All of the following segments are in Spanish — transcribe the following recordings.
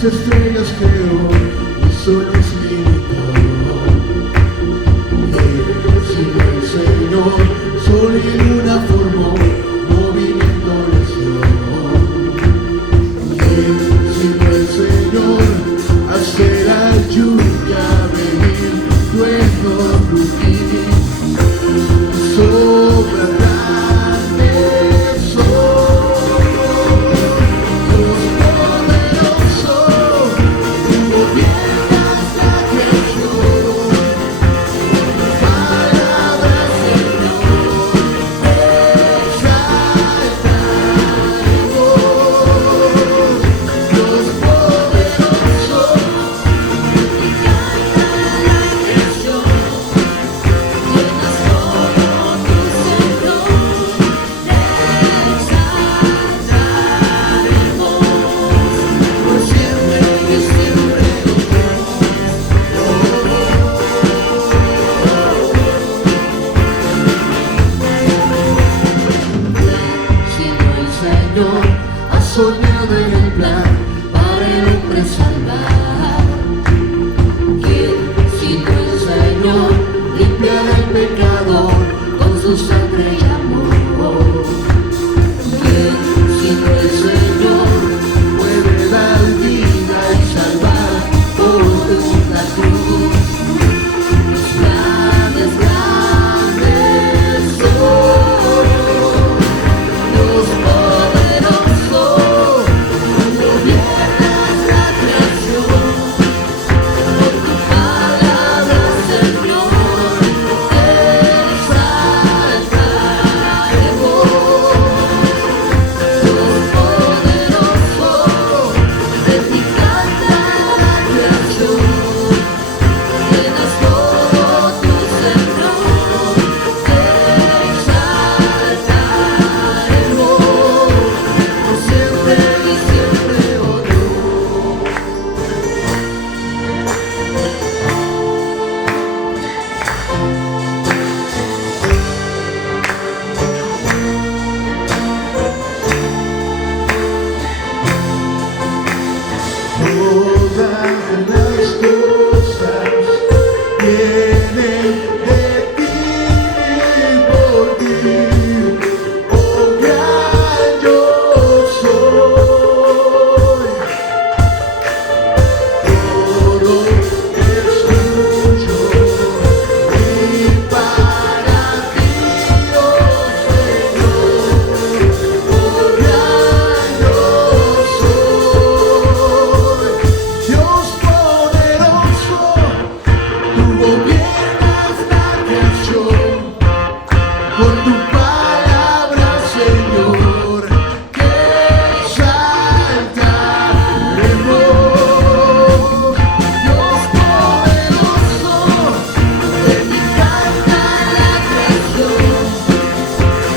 las estrellas creó, mi sol es limitado. Sino el Señor, sol y luna formó, movimiento nació. Sino el Señor, hace la lluvia venir, truenos rugir, sobra grande sol. Dios poderoso, tú gobiernas la creación. Palabra, Señor, exaltaremos. Dios poderoso, por siempre y siempre. Sino el Señor ha soñado en el plan para el hombre salvar. ¿Quién sino el Señor limpiará el pecador con su sangre y amor? ¿Quién sino el Señor puede dar vida y salvar por una cruz? Los grandes, grandes son. Dios poderoso, tú gobiernas la creación. Por tu palabra, Señor, exaltaremos. Dios poderoso, de ti canta la creación. Llenas todo tu Señor, exaltaremos. Por siempre y siempre, oh Dios. Todas las cosas vienen de ti y por ti, oh gran yo soy. Todo es tuyo y para ti, oh Señor, oh gran yo soy. Dios poderoso, tú gobiernas la creación. Por tu palabra, Señor, que exaltaremos. Dios poderoso, de ti canta la creación.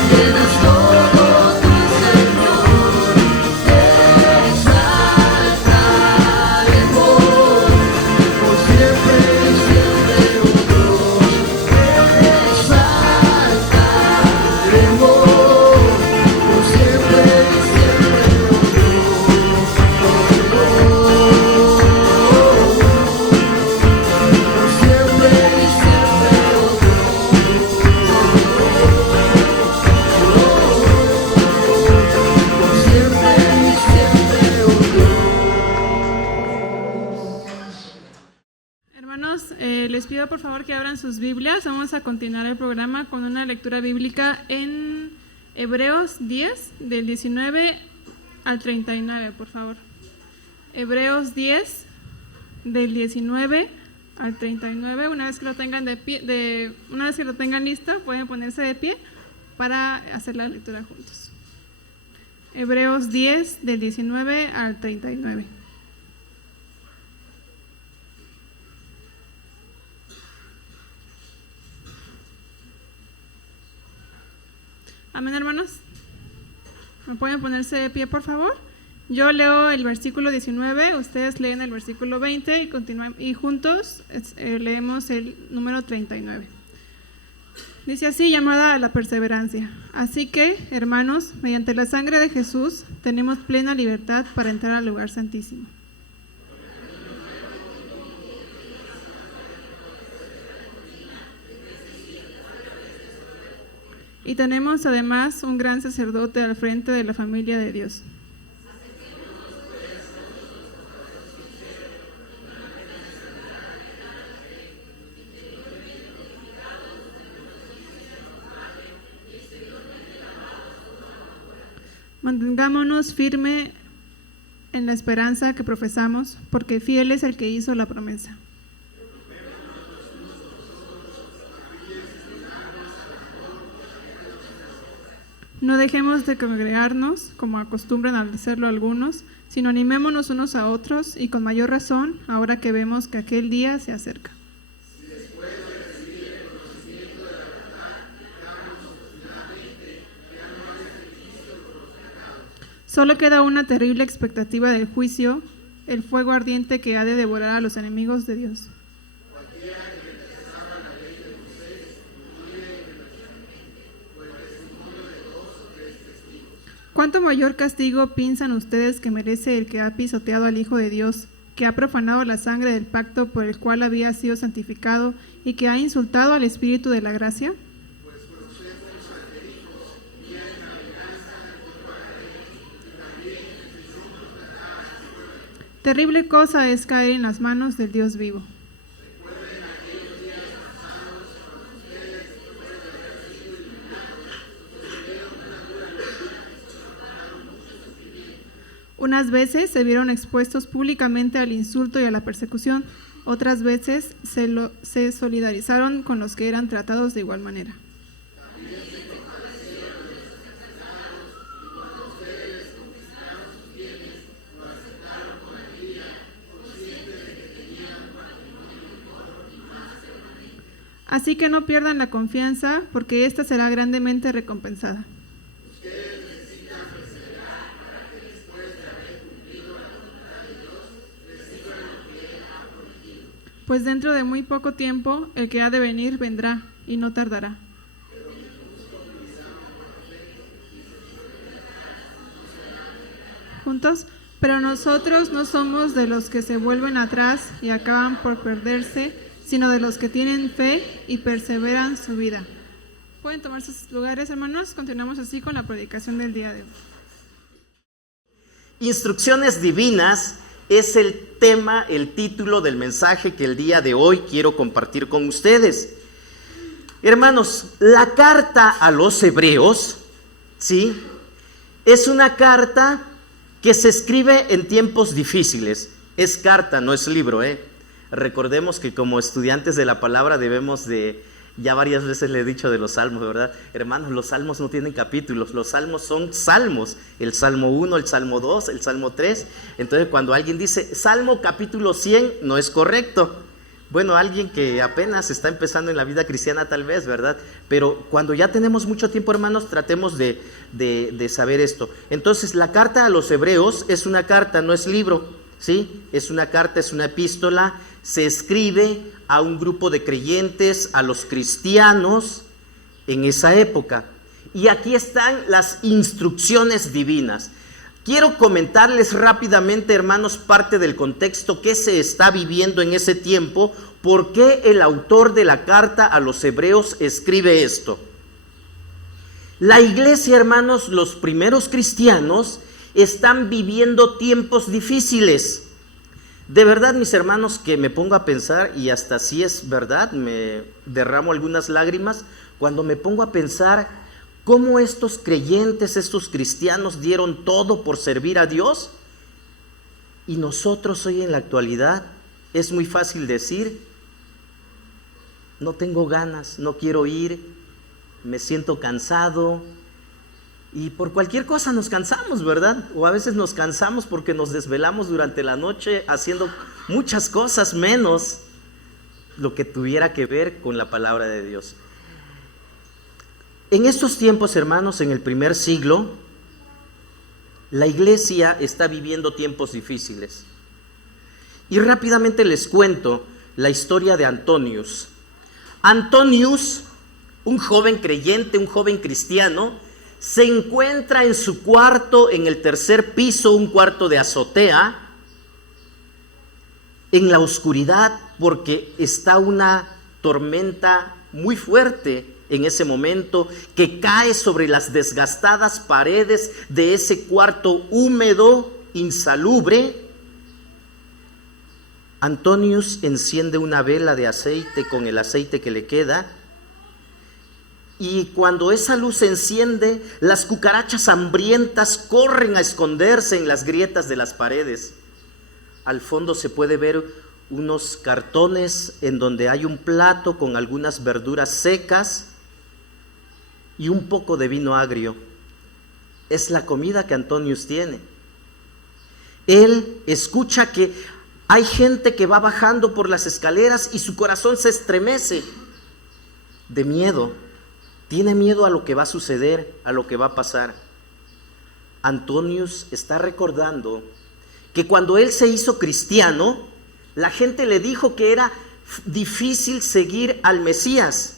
Llenas todo tu Señor, exaltaremos. Por siempre y siempre, oh Dios, exaltaremos. Por siempre y siempre, oh Dios, por siempre y siempre, oh Dios, por siempre y siempre, oh Dios. Hermanos, les pido por favor que abran sus Biblias. Vamos a continuar el programa con una lectura bíblica en Hebreos 10, del 19 al 39, por favor. Hebreos 10, del 19 al 39. Una vez que lo tengan una vez que lo tengan listo, pueden ponerse de pie para hacer la lectura juntos. Hebreos 10, del 19 al 39. Amén, hermanos. ¿Me pueden ponerse de pie, por favor? Yo leo el versículo 19, ustedes leen el versículo 20 y juntos leemos el número 39. Dice así: llamada a la perseverancia. Así que, hermanos, mediante la sangre de Jesús tenemos plena libertad para entrar al lugar santísimo. Y tenemos además un gran sacerdote al frente de la familia de Dios. Mantengámonos firme en la esperanza que profesamos, porque fiel es el que hizo la promesa. No dejemos de congregarnos, como acostumbran a hacerlo algunos, sino animémonos unos a otros, y con mayor razón, ahora que vemos que aquel día se acerca. Solo queda una terrible expectativa del juicio, el fuego ardiente que ha de devorar a los enemigos de Dios. ¿Cuánto mayor castigo piensan ustedes que merece el que ha pisoteado al Hijo de Dios, que ha profanado la sangre del pacto por el cual había sido santificado y que ha insultado al Espíritu de la gracia? Terrible cosa es caer en las manos del Dios vivo. Unas veces se vieron expuestos públicamente al insulto y a la persecución, otras veces se solidarizaron con los que eran tratados de igual manera. Así que no pierdan la confianza, porque ésta será grandemente recompensada. Pues dentro de muy poco tiempo el que ha de venir vendrá, y no tardará. Juntos, pero nosotros no somos de los que se vuelven atrás y acaban por perderse, sino de los que tienen fe y perseveran su vida. Pueden tomar sus lugares, hermanos. Continuamos así con la predicación del día de hoy. Instrucciones divinas es el tema, el título del mensaje que el día de hoy quiero compartir con ustedes. Hermanos, la carta a los Hebreos, ¿sí?, es una carta que se escribe en tiempos difíciles. Es carta, no es libro, Recordemos que como estudiantes de la palabra debemos de, ya varias veces le he dicho de los salmos, ¿verdad? Hermanos, los salmos no tienen capítulos, los salmos son salmos. El Salmo 1, el Salmo 2, el Salmo 3. Entonces cuando alguien dice Salmo capítulo 100, no es correcto. Bueno, alguien que apenas está empezando en la vida cristiana tal vez, ¿verdad? Pero cuando ya tenemos mucho tiempo, hermanos, tratemos de saber esto. Entonces la carta a los Hebreos es una carta, no es libro, ¿sí? Es una carta, es una epístola. Se escribe a un grupo de creyentes, a los cristianos en esa época. Y aquí están las instrucciones divinas. Quiero comentarles rápidamente, hermanos, parte del contexto que se está viviendo en ese tiempo, por qué el autor de la carta a los Hebreos escribe esto. La iglesia, hermanos, los primeros cristianos están viviendo tiempos difíciles. De verdad, mis hermanos, que me pongo a pensar, y hasta si es verdad, me derramo algunas lágrimas, cuando me pongo a pensar cómo estos creyentes, estos cristianos dieron todo por servir a Dios, y nosotros hoy en la actualidad es muy fácil decir, no tengo ganas, no quiero ir, me siento cansado. Y por cualquier cosa nos cansamos, ¿verdad? O a veces nos cansamos porque nos desvelamos durante la noche haciendo muchas cosas menos lo que tuviera que ver con la palabra de Dios. En estos tiempos, hermanos, en el primer siglo, la iglesia está viviendo tiempos difíciles. Y rápidamente les cuento la historia de Antonius. Antonius, un joven creyente, un joven cristiano, se encuentra en su cuarto, en el tercer piso, un cuarto de azotea, en la oscuridad, porque está una tormenta muy fuerte en ese momento, que cae sobre las desgastadas paredes de ese cuarto húmedo, insalubre. Antonius enciende una vela de aceite con el aceite que le queda, y cuando esa luz se enciende, las cucarachas hambrientas corren a esconderse en las grietas de las paredes. Al fondo se puede ver unos cartones en donde hay un plato con algunas verduras secas y un poco de vino agrio. Es la comida que Antonius tiene. Él escucha que hay gente que va bajando por las escaleras y su corazón se estremece de miedo. Tiene miedo a lo que va a suceder, a lo que va a pasar. Antonius está recordando que cuando él se hizo cristiano, la gente le dijo que era difícil seguir al Mesías,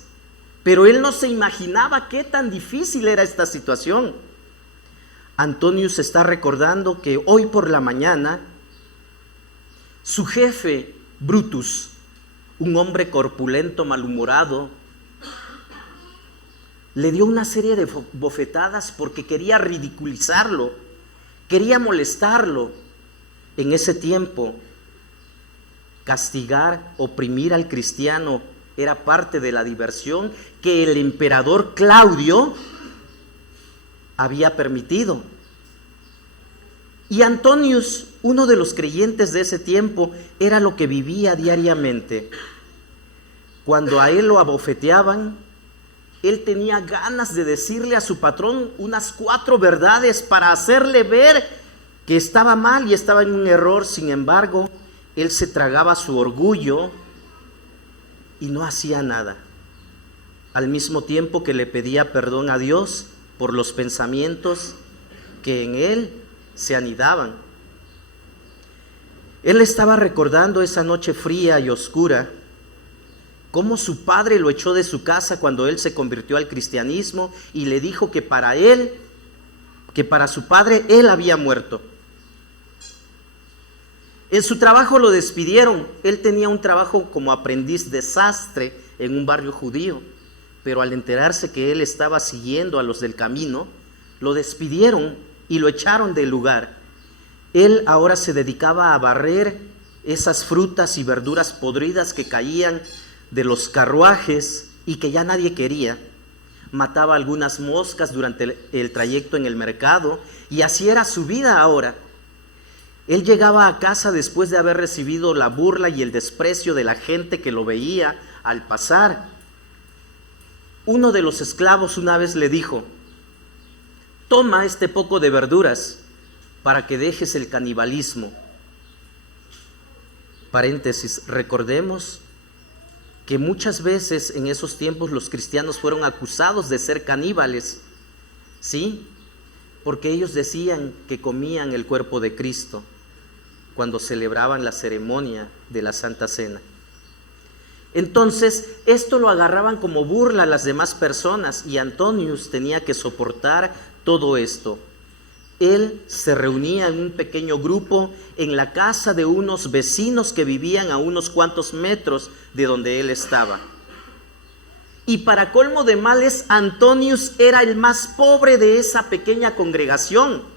pero él no se imaginaba qué tan difícil era esta situación. Antonius está recordando que hoy por la mañana, su jefe, Brutus, un hombre corpulento, malhumorado, le dio una serie de bofetadas porque quería ridiculizarlo, quería molestarlo. En ese tiempo, castigar, oprimir al cristiano era parte de la diversión que el emperador Claudio había permitido. Y Antonius, uno de los creyentes de ese tiempo, era lo que vivía diariamente. Cuando a él lo abofeteaban, él tenía ganas de decirle a su patrón unas 4 verdades para hacerle ver que estaba mal y estaba en un error. Sin embargo, él se tragaba su orgullo y no hacía nada, al mismo tiempo que le pedía perdón a Dios por los pensamientos que en él se anidaban. Él estaba recordando esa noche fría y oscura, cómo su padre lo echó de su casa cuando él se convirtió al cristianismo y le dijo que para él, que para su padre, él había muerto. En su trabajo lo despidieron. Él tenía un trabajo como aprendiz de sastre en un barrio judío, pero al enterarse que él estaba siguiendo a los del camino, lo despidieron y lo echaron del lugar. Él ahora se dedicaba a barrer esas frutas y verduras podridas que caían de los carruajes y que ya nadie quería. Mataba algunas moscas durante el trayecto en el mercado, y así era su vida ahora. Él llegaba a casa después de haber recibido la burla y el desprecio de la gente que lo veía al pasar. Uno de los esclavos una vez le dijo: toma este poco de verduras para que dejes el canibalismo. Paréntesis, recordemos que muchas veces en esos tiempos los cristianos fueron acusados de ser caníbales, ¿sí? Porque ellos decían que comían el cuerpo de Cristo cuando celebraban la ceremonia de la Santa Cena. Entonces, esto lo agarraban como burla a las demás personas, y Antonius tenía que soportar todo esto. Él se reunía en un pequeño grupo en la casa de unos vecinos que vivían a unos cuantos metros de donde él estaba. Y para colmo de males, Antonius era el más pobre de esa pequeña congregación.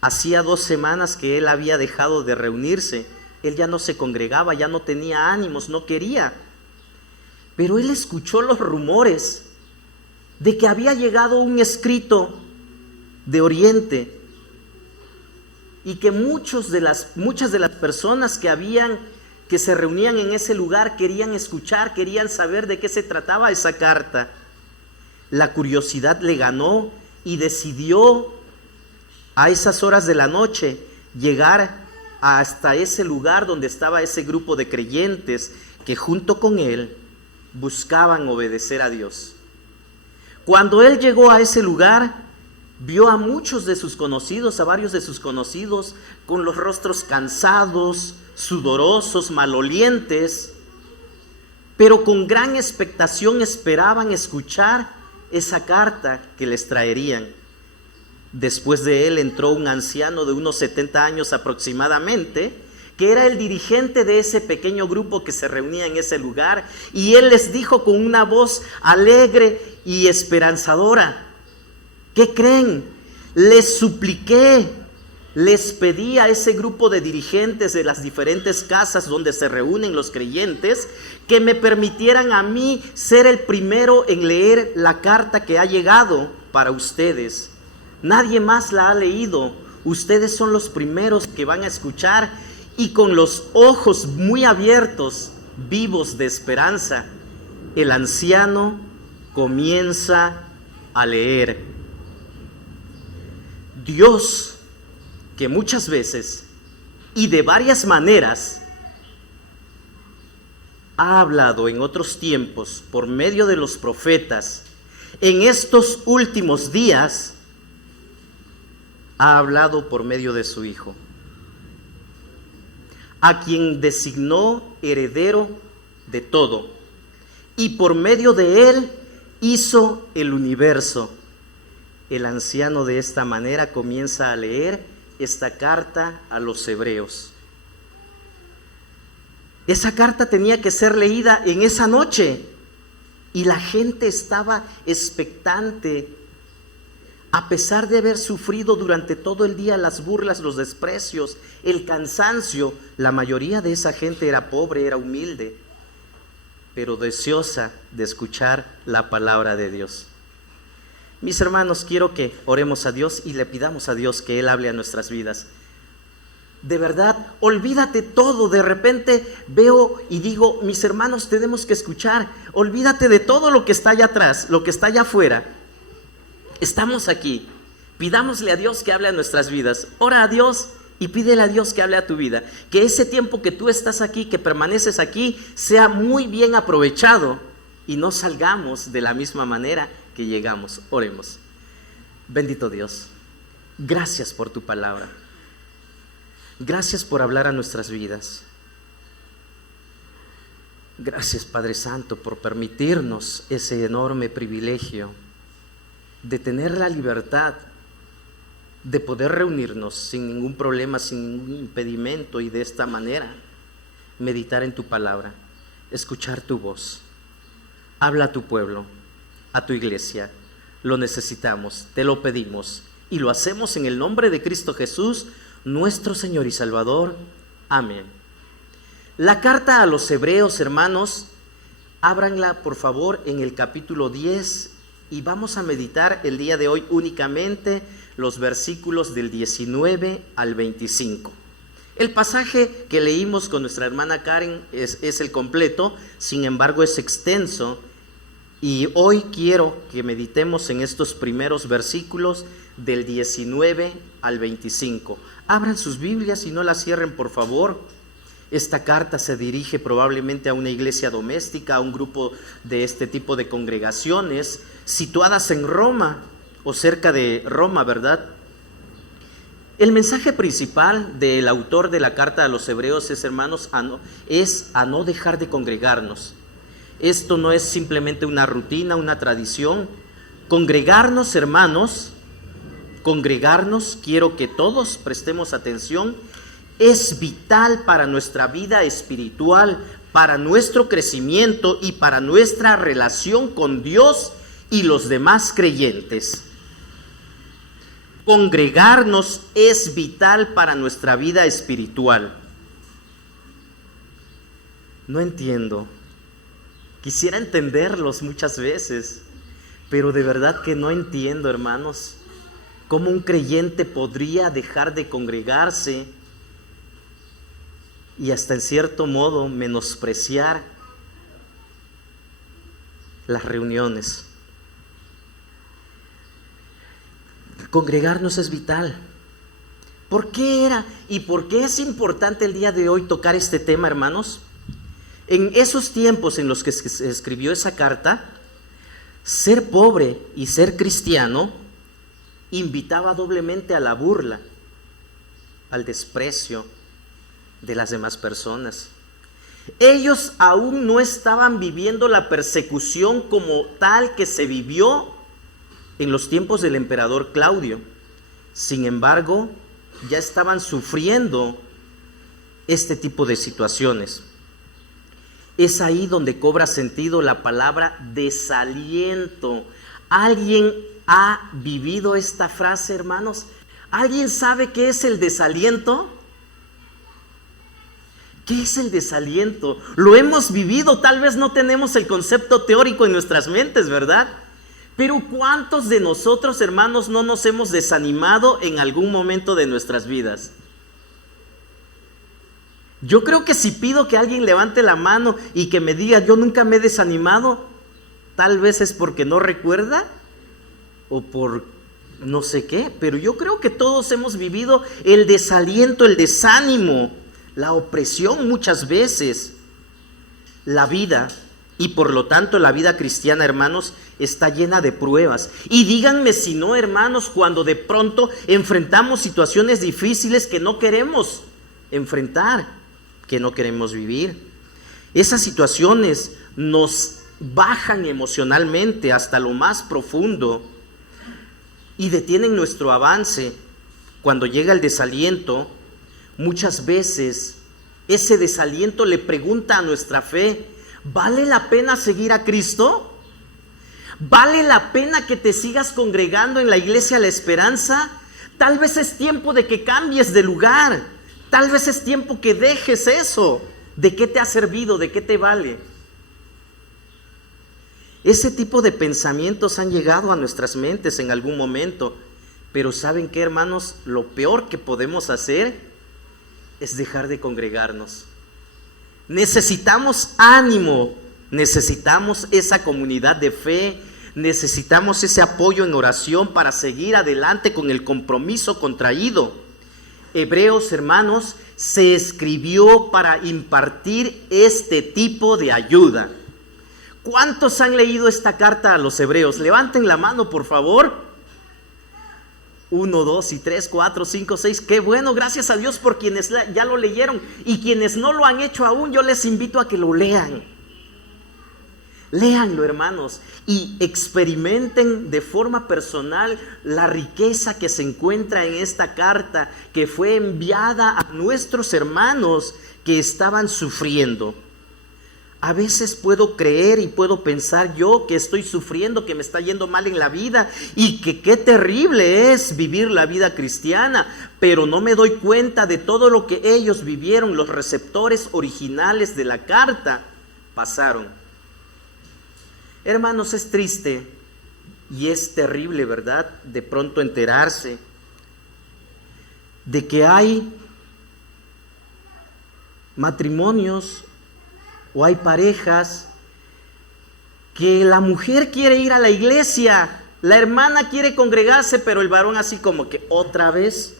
Hacía 2 semanas que él había dejado de reunirse. Él ya no se congregaba, ya no tenía ánimos, no quería. Pero él escuchó los rumores de que había llegado un escrito de Oriente y que muchas de las personas que se reunían en ese lugar querían escuchar, querían saber de qué se trataba esa carta. La curiosidad le ganó y decidió a esas horas de la noche llegar hasta ese lugar donde estaba ese grupo de creyentes que junto con él buscaban obedecer a Dios. Cuando él llegó a ese lugar, vio a muchos de sus conocidos, a varios de sus conocidos, con los rostros cansados, sudorosos, malolientes, pero con gran expectación esperaban escuchar esa carta que les traerían. Después de él entró un anciano de unos 70 años aproximadamente, que era el dirigente de ese pequeño grupo que se reunía en ese lugar, y él les dijo con una voz alegre y esperanzadora: ¿qué creen? Les supliqué, les pedí a ese grupo de dirigentes de las diferentes casas donde se reúnen los creyentes que me permitieran a mí ser el primero en leer la carta que ha llegado para ustedes. Nadie más la ha leído. Ustedes son los primeros que van a escuchar, y con los ojos muy abiertos, vivos de esperanza, el anciano comienza a leer. Dios, que muchas veces y de varias maneras ha hablado en otros tiempos por medio de los profetas, en estos últimos días ha hablado por medio de su Hijo, a quien designó heredero de todo, y por medio de él hizo el universo. El anciano de esta manera comienza a leer esta carta a los hebreos. Esa carta tenía que ser leída en esa noche, y la gente estaba expectante. A pesar de haber sufrido durante todo el día las burlas, los desprecios, el cansancio, la mayoría de esa gente era pobre, era humilde, pero deseosa de escuchar la palabra de Dios. Mis hermanos, quiero que oremos a Dios y le pidamos a Dios que Él hable a nuestras vidas. De verdad, olvídate todo. De repente veo y digo: mis hermanos, tenemos que escuchar. Olvídate de todo lo que está allá atrás, lo que está allá afuera. Estamos aquí. Pidámosle a Dios que hable a nuestras vidas. Ora a Dios y pídele a Dios que hable a tu vida. Que ese tiempo que tú estás aquí, que permaneces aquí, sea muy bien aprovechado y no salgamos de la misma manera que llegamos. Oremos. Bendito Dios, gracias por tu palabra. Gracias por hablar a nuestras vidas. Gracias, Padre Santo, por permitirnos ese enorme privilegio de tener la libertad de poder reunirnos sin ningún problema, sin ningún impedimento, y de esta manera meditar en tu palabra, escuchar tu voz. Habla a tu pueblo, a tu iglesia. Lo necesitamos, te lo pedimos y lo hacemos en el nombre de Cristo Jesús, nuestro Señor y Salvador. Amén. La carta a los hebreos, hermanos, ábranla por favor en el capítulo 10, y vamos a meditar el día de hoy únicamente los versículos del 19 al 25. El pasaje que leímos con nuestra hermana Karen es el completo, sin embargo es extenso, y hoy quiero que meditemos en estos primeros versículos del 19 al 25. Abran sus Biblias y no las cierren, por favor. Esta carta se dirige probablemente a una iglesia doméstica, a un grupo de este tipo de congregaciones situadas en Roma o cerca de Roma, ¿verdad? El mensaje principal del autor de la carta a los hebreos es, hermanos, es a no dejar de congregarnos. Esto no es simplemente una rutina, una tradición. Congregarnos, hermanos, congregarnos, quiero que todos prestemos atención, es vital para nuestra vida espiritual, para nuestro crecimiento y para nuestra relación con Dios y los demás creyentes. Congregarnos es vital para nuestra vida espiritual. No entiendo. Quisiera entenderlos muchas veces, pero de verdad que no entiendo, hermanos, cómo un creyente podría dejar de congregarse y hasta en cierto modo menospreciar las reuniones. Congregarnos es vital. ¿Por qué era y por qué es importante el día de hoy tocar este tema, hermanos? En esos tiempos en los que se escribió esa carta, ser pobre y ser cristiano invitaba doblemente a la burla, al desprecio de las demás personas. Ellos aún no estaban viviendo la persecución como tal que se vivió en los tiempos del emperador Claudio. Sin embargo, ya estaban sufriendo este tipo de situaciones. Es ahí donde cobra sentido la palabra desaliento. ¿Alguien ha vivido esta frase, hermanos? ¿Alguien sabe qué es el desaliento? ¿Qué es el desaliento? Lo hemos vivido, tal vez no tenemos el concepto teórico en nuestras mentes, ¿verdad? Pero ¿cuántos de nosotros, hermanos, no nos hemos desanimado en algún momento de nuestras vidas? Yo creo que si pido que alguien levante la mano y que me diga, yo nunca me he desanimado, tal vez es porque no recuerda o por no sé qué, pero yo creo que todos hemos vivido el desaliento, el desánimo, la opresión muchas veces. La vida, y por lo tanto la vida cristiana, hermanos, está llena de pruebas. Y díganme si no, hermanos, cuando de pronto enfrentamos situaciones difíciles que no queremos enfrentar, que no queremos vivir. Esas situaciones nos bajan emocionalmente hasta lo más profundo y detienen nuestro avance. Cuando llega el desaliento, muchas veces ese desaliento le pregunta a nuestra fe, ¿vale la pena seguir a Cristo? ¿Vale la pena que te sigas congregando en la iglesia La Esperanza? Tal vez es tiempo de que cambies de lugar. Tal vez es tiempo que dejes eso. ¿De qué te ha servido? ¿De qué te vale? Ese tipo de pensamientos han llegado a nuestras mentes en algún momento. Pero ¿saben qué, hermanos? Lo peor que podemos hacer es dejar de congregarnos. Necesitamos ánimo, necesitamos esa comunidad de fe, necesitamos ese apoyo en oración para seguir adelante con el compromiso contraído. Hebreos, hermanos, se escribió para impartir este tipo de ayuda. ¿Cuántos han leído esta carta a los hebreos? Levanten la mano, por favor. 1, 2 y 3, 4, 5, 6. Qué bueno, gracias a Dios por quienes ya lo leyeron. Y quienes no lo han hecho aún, yo les invito a que lo lean. Léanlo, hermanos, y experimenten de forma personal la riqueza que se encuentra en esta carta que fue enviada a nuestros hermanos que estaban sufriendo. A veces puedo creer y puedo pensar yo que estoy sufriendo, que me está yendo mal en la vida y que qué terrible es vivir la vida cristiana, pero no me doy cuenta de todo lo que ellos vivieron, los receptores originales de la carta pasaron. Hermanos, es triste y es terrible, ¿verdad? De pronto enterarse de que hay matrimonios o hay parejas que la mujer quiere ir a la iglesia, la hermana quiere congregarse, pero el varón así como que otra vez.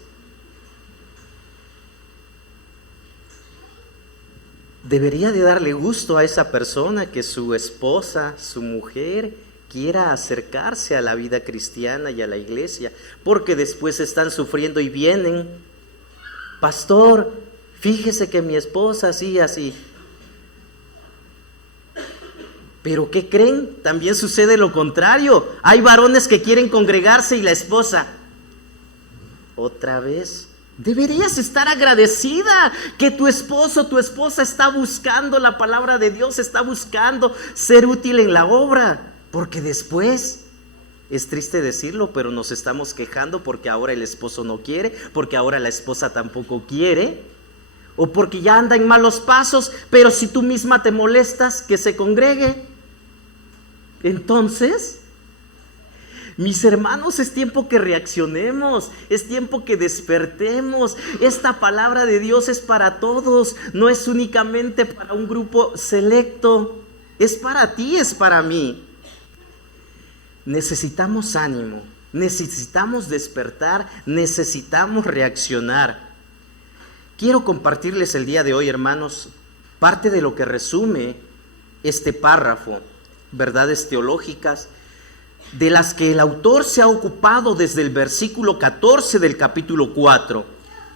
Debería de darle gusto a esa persona que su esposa, su mujer, quiera acercarse a la vida cristiana y a la iglesia, porque después están sufriendo y vienen, pastor, fíjese que mi esposa así, así. Pero ¿qué creen? También sucede lo contrario. Hay varones que quieren congregarse y la esposa, otra vez. Deberías estar agradecida que tu esposo, tu esposa está buscando la palabra de Dios, está buscando ser útil en la obra, porque después, es triste decirlo, pero nos estamos quejando porque ahora el esposo no quiere, porque ahora la esposa tampoco quiere, o porque ya anda en malos pasos, pero si tú misma te molestas que se congregue. Entonces, mis hermanos, es tiempo que reaccionemos, es tiempo que despertemos. Esta palabra de Dios es para todos, no es únicamente para un grupo selecto, es para ti, es para mí. Necesitamos ánimo, necesitamos despertar, necesitamos reaccionar. Quiero compartirles el día de hoy, hermanos, parte de lo que resume este párrafo, verdades teológicas, de las que el autor se ha ocupado desde el versículo 14 del capítulo 4.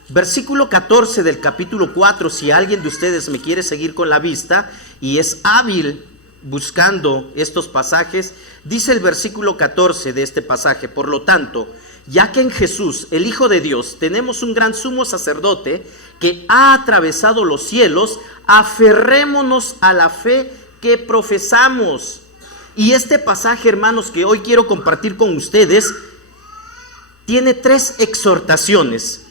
Versículo 14 del capítulo 4, si alguien de ustedes me quiere seguir con la vista y es hábil buscando estos pasajes, dice el versículo 14 de este pasaje: por lo tanto, ya que en Jesús, el Hijo de Dios, tenemos un gran sumo sacerdote que ha atravesado los cielos, aferrémonos a la fe que profesamos. Y este pasaje, hermanos, que hoy quiero compartir con ustedes, tiene tres exhortaciones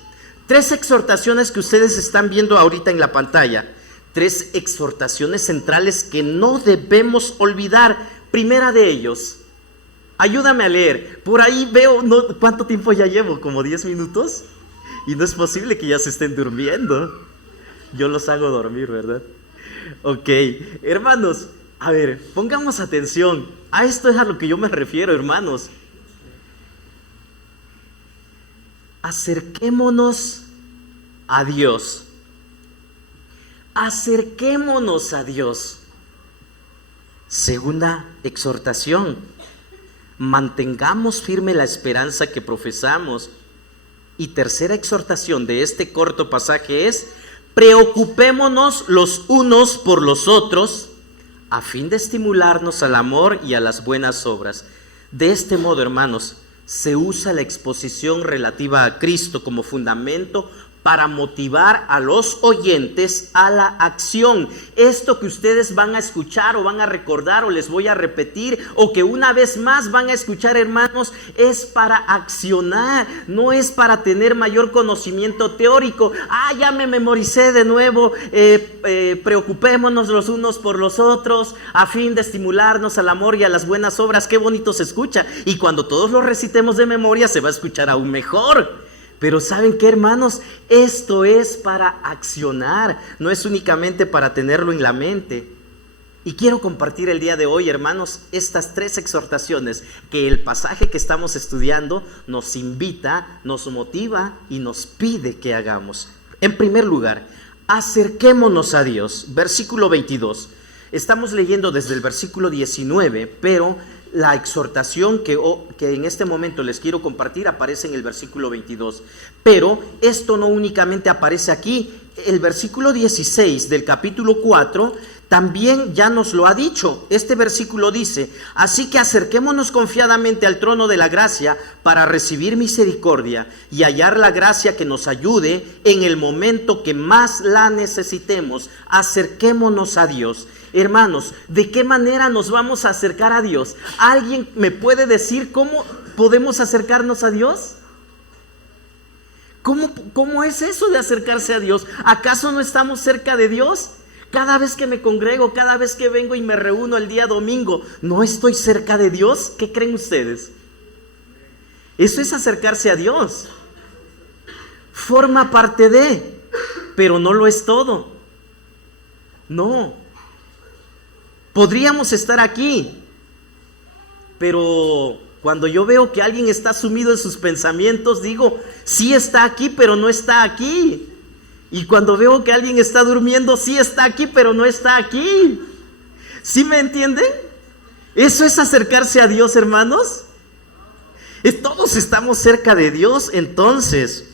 que ustedes están viendo ahorita en la pantalla. Tres exhortaciones centrales que no debemos olvidar. Primera de ellos, ayúdame a leer. Por ahí veo, ¿cuánto tiempo ya llevo? ¿Como 10 minutos? Y no es posible que ya se estén durmiendo. Yo los hago dormir, ¿verdad? Ok, hermanos, a ver, pongamos atención. A esto es a lo que yo me refiero, hermanos. Acerquémonos a Dios. Acerquémonos a Dios. Segunda exhortación, mantengamos firme la esperanza que profesamos. Y tercera exhortación de este corto pasaje es: preocupémonos los unos por los otros a fin de estimularnos al amor y a las buenas obras. De este modo, hermanos, se usa la exposición relativa a Cristo como fundamento para motivar a los oyentes a la acción. Esto que ustedes van a escuchar o van a recordar o les voy a repetir o que una vez más van a escuchar, hermanos, es para accionar, no es para tener mayor conocimiento teórico. Ya me memoricé de nuevo, preocupémonos los unos por los otros a fin de estimularnos al amor y a las buenas obras. Qué bonito se escucha, y cuando todos lo recitemos de memoria se va a escuchar aún mejor. Pero ¿saben qué, hermanos? Esto es para accionar, no es únicamente para tenerlo en la mente. Y quiero compartir el día de hoy, hermanos, estas tres exhortaciones que el pasaje que estamos estudiando nos invita, nos motiva y nos pide que hagamos. En primer lugar, acerquémonos a Dios. Versículo 22. Estamos leyendo desde el versículo 19, pero la exhortación que en este momento les quiero compartir aparece en el versículo 22. Pero esto no únicamente aparece aquí. El versículo 16 del capítulo 4 también ya nos lo ha dicho. Este versículo dice: así que acerquémonos confiadamente al trono de la gracia para recibir misericordia y hallar la gracia que nos ayude en el momento que más la necesitemos. Acerquémonos a Dios. Hermanos, ¿de qué manera nos vamos a acercar a Dios? ¿Alguien me puede decir cómo podemos acercarnos a Dios? ¿Cómo es eso de acercarse a Dios? ¿Acaso no estamos cerca de Dios? Cada vez que me congrego, cada vez que vengo y me reúno el día domingo, ¿no estoy cerca de Dios? ¿Qué creen ustedes? Eso es acercarse a Dios. Forma parte de, pero no lo es todo. No. Podríamos estar aquí, pero cuando yo veo que alguien está sumido en sus pensamientos, digo, sí está aquí, pero no está aquí. Y cuando veo que alguien está durmiendo, sí está aquí, pero no está aquí. ¿Sí me entienden? Eso es acercarse a Dios, hermanos. Todos estamos cerca de Dios. Entonces,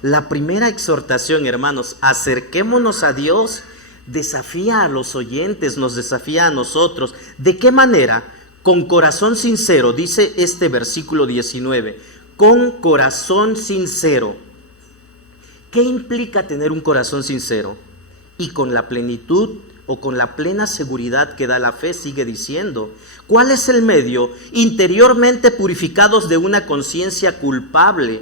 la primera exhortación, hermanos, acerquémonos a Dios, desafía a los oyentes, nos desafía a nosotros. ¿De qué manera? Con corazón sincero, dice este versículo 19, con corazón sincero. ¿Qué implica tener un corazón sincero? Y con la plenitud o con la plena seguridad que da la fe, sigue diciendo. ¿Cuál es el medio? Interiormente purificados de una conciencia culpable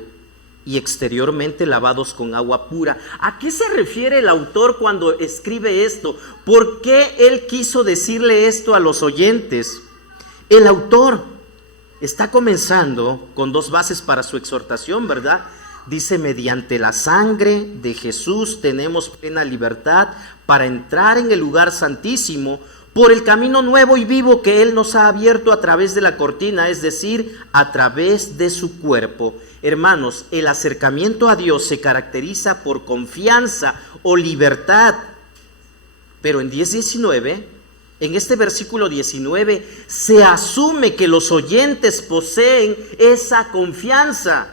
y exteriormente lavados con agua pura. ¿A qué se refiere el autor cuando escribe esto? ¿Por qué él quiso decirle esto a los oyentes? El autor está comenzando con dos bases para su exhortación, ¿verdad? Dice: mediante la sangre de Jesús tenemos plena libertad para entrar en el lugar santísimo por el camino nuevo y vivo que Él nos ha abierto a través de la cortina, es decir, a través de su cuerpo. Hermanos, el acercamiento a Dios se caracteriza por confianza o libertad. Pero en 10:19, en este versículo 19, se asume que los oyentes poseen esa confianza.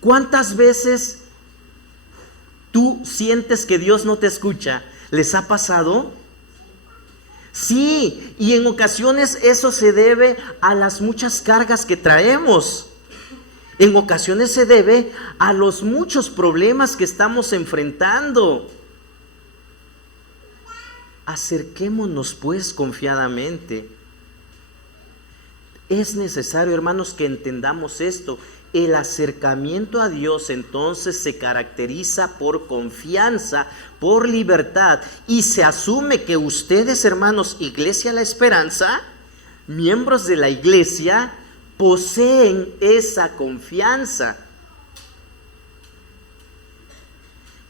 ¿Cuántas veces tú sientes que Dios no te escucha? ¿Les ha pasado? Sí, y en ocasiones eso se debe a las muchas cargas que traemos. En ocasiones se debe a los muchos problemas que estamos enfrentando. Acerquémonos pues confiadamente. Es necesario, hermanos, que entendamos esto. El acercamiento a Dios entonces se caracteriza por confianza, por libertad, y se asume que ustedes, hermanos, Iglesia La Esperanza, miembros de la iglesia, poseen esa confianza.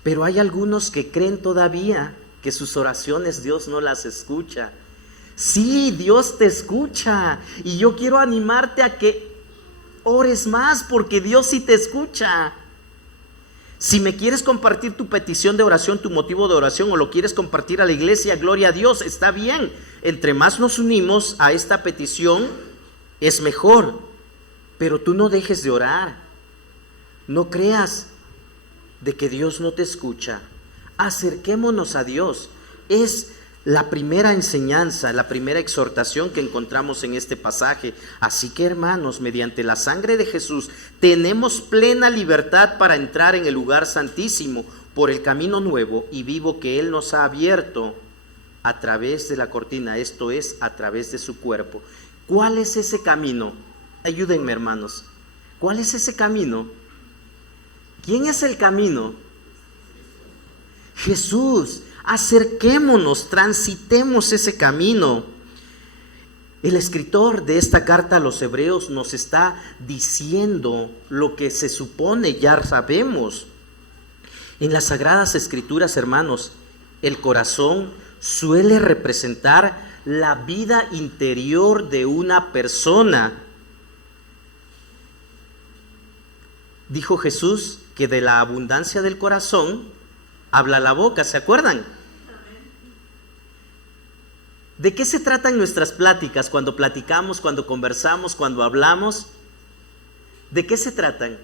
Pero hay algunos que creen todavía que sus oraciones Dios no las escucha. Sí, Dios te escucha, y yo quiero animarte a que ores más, porque Dios sí te escucha. Si me quieres compartir tu petición de oración, tu motivo de oración, o lo quieres compartir a la iglesia, gloria a Dios, está bien. Entre más nos unimos a esta petición, es mejor. Pero tú no dejes de orar. No creas de que Dios no te escucha. Acerquémonos a Dios. Es la primera enseñanza, la primera exhortación que encontramos en este pasaje. Así que, hermanos, mediante la sangre de Jesús tenemos plena libertad para entrar en el lugar santísimo por el camino nuevo y vivo que Él nos ha abierto a través de la cortina, esto es, a través de su cuerpo. ¿Cuál es ese camino? Ayúdenme, hermanos. ¿Cuál es ese camino? ¿Quién es el camino? Jesús. Acerquémonos, transitemos ese camino. El escritor de esta carta a los Hebreos nos está diciendo lo que se supone ya sabemos. En las Sagradas Escrituras, hermanos, el corazón suele representar la vida interior de una persona. Dijo Jesús que de la abundancia del corazón habla la boca, ¿se acuerdan? ¿De qué se tratan nuestras pláticas cuando platicamos, cuando conversamos, cuando hablamos? ¿De qué se tratan?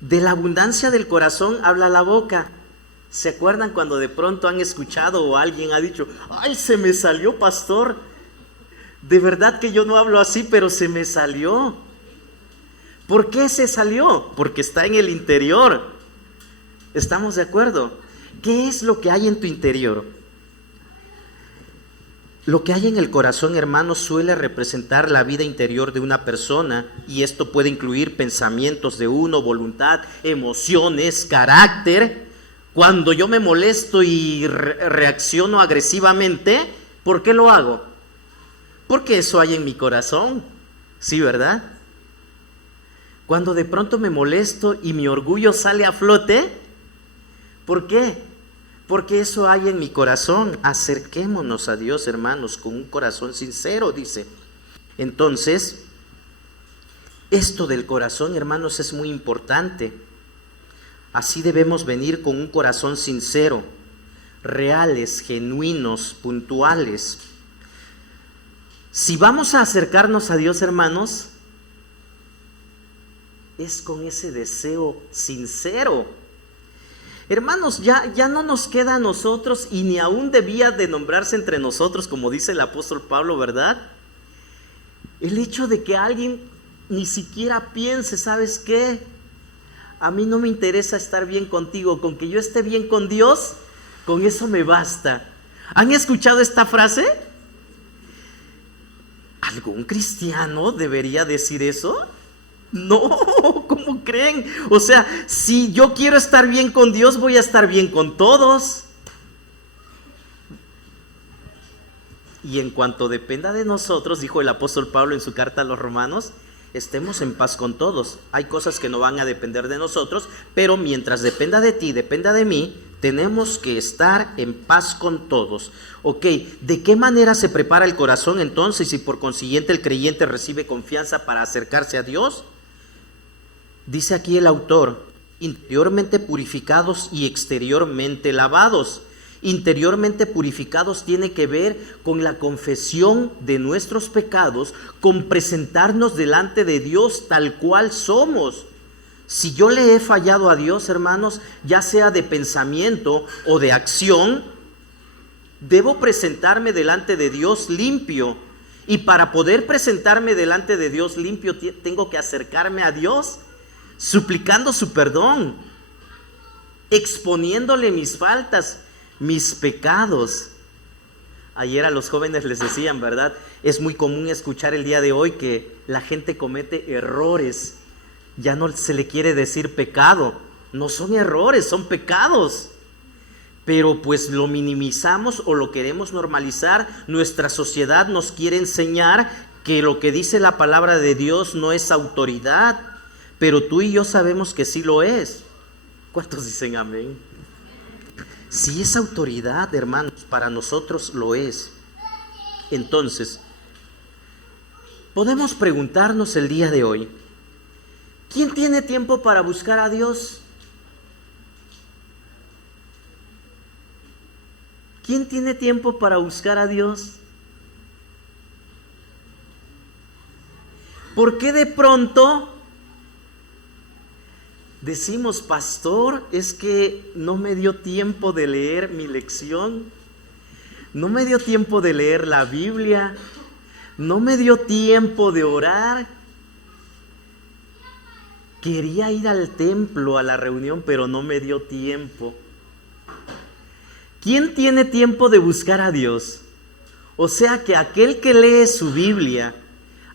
De la abundancia del corazón habla la boca. ¿Se acuerdan cuando de pronto han escuchado o alguien ha dicho: ¡ay, se me salió, pastor! De verdad que yo no hablo así, pero se me salió. ¿Por qué se salió? Porque está en el interior. ¿Estamos de acuerdo? ¿Qué es lo que hay en tu interior? Lo que hay en el corazón, hermanos, suele representar la vida interior de una persona, y esto puede incluir pensamientos de uno, voluntad, emociones, carácter. Cuando yo me molesto y reacciono agresivamente, ¿por qué lo hago? Porque eso hay en mi corazón, ¿sí, verdad? Cuando de pronto me molesto y mi orgullo sale a flote, ¿por qué? Porque eso hay en mi corazón. Acerquémonos a Dios, hermanos, con un corazón sincero, dice. Entonces, esto del corazón, hermanos, es muy importante. Así debemos venir con un corazón sincero, reales, genuinos, puntuales. Si vamos a acercarnos a Dios, hermanos, es con ese deseo sincero. Hermanos, ya no nos queda a nosotros, y ni aún debía de nombrarse entre nosotros, como dice el apóstol Pablo, ¿verdad? El hecho de que alguien ni siquiera piense: ¿sabes qué? A mí no me interesa estar bien contigo, con que yo esté bien con Dios, con eso me basta. ¿Han escuchado esta frase? ¿Algún cristiano debería decir eso? No, ¿cómo creen? O sea, si yo quiero estar bien con Dios, voy a estar bien con todos. Y en cuanto dependa de nosotros, dijo el apóstol Pablo en su carta a los Romanos, estemos en paz con todos. Hay cosas que no van a depender de nosotros, pero mientras dependa de ti, dependa de mí, tenemos que estar en paz con todos. Ok, ¿de qué manera se prepara el corazón entonces, y por consiguiente el creyente recibe confianza para acercarse a Dios? Dice aquí el autor: interiormente purificados y exteriormente lavados. Interiormente purificados tiene que ver con la confesión de nuestros pecados, con presentarnos delante de Dios tal cual somos. Si yo le he fallado a Dios, hermanos, ya sea de pensamiento o de acción, debo presentarme delante de Dios limpio. Y para poder presentarme delante de Dios limpio, tengo que acercarme a Dios suplicando su perdón, exponiéndole mis faltas, mis pecados. Ayer a los jóvenes les decían, ¿verdad? Es muy común escuchar el día de hoy que la gente comete errores. Ya no se le quiere decir pecado. No son errores, son pecados. Pero pues lo minimizamos o lo queremos normalizar. Nuestra sociedad nos quiere enseñar que lo que dice la palabra de Dios no es autoridad. Pero tú y yo sabemos que sí lo es. ¿Cuántos dicen amén? Si es autoridad, hermanos, para nosotros lo es. Entonces, podemos preguntarnos el día de hoy, ¿quién tiene tiempo para buscar a Dios? ¿Quién tiene tiempo para buscar a Dios? ¿Por qué de pronto decimos, pastor, es que no me dio tiempo de leer mi lección, no me dio tiempo de leer la Biblia, no me dio tiempo de orar? Quería ir al templo, a la reunión, pero no me dio tiempo. ¿Quién tiene tiempo de buscar a Dios? O sea que aquel que lee su Biblia,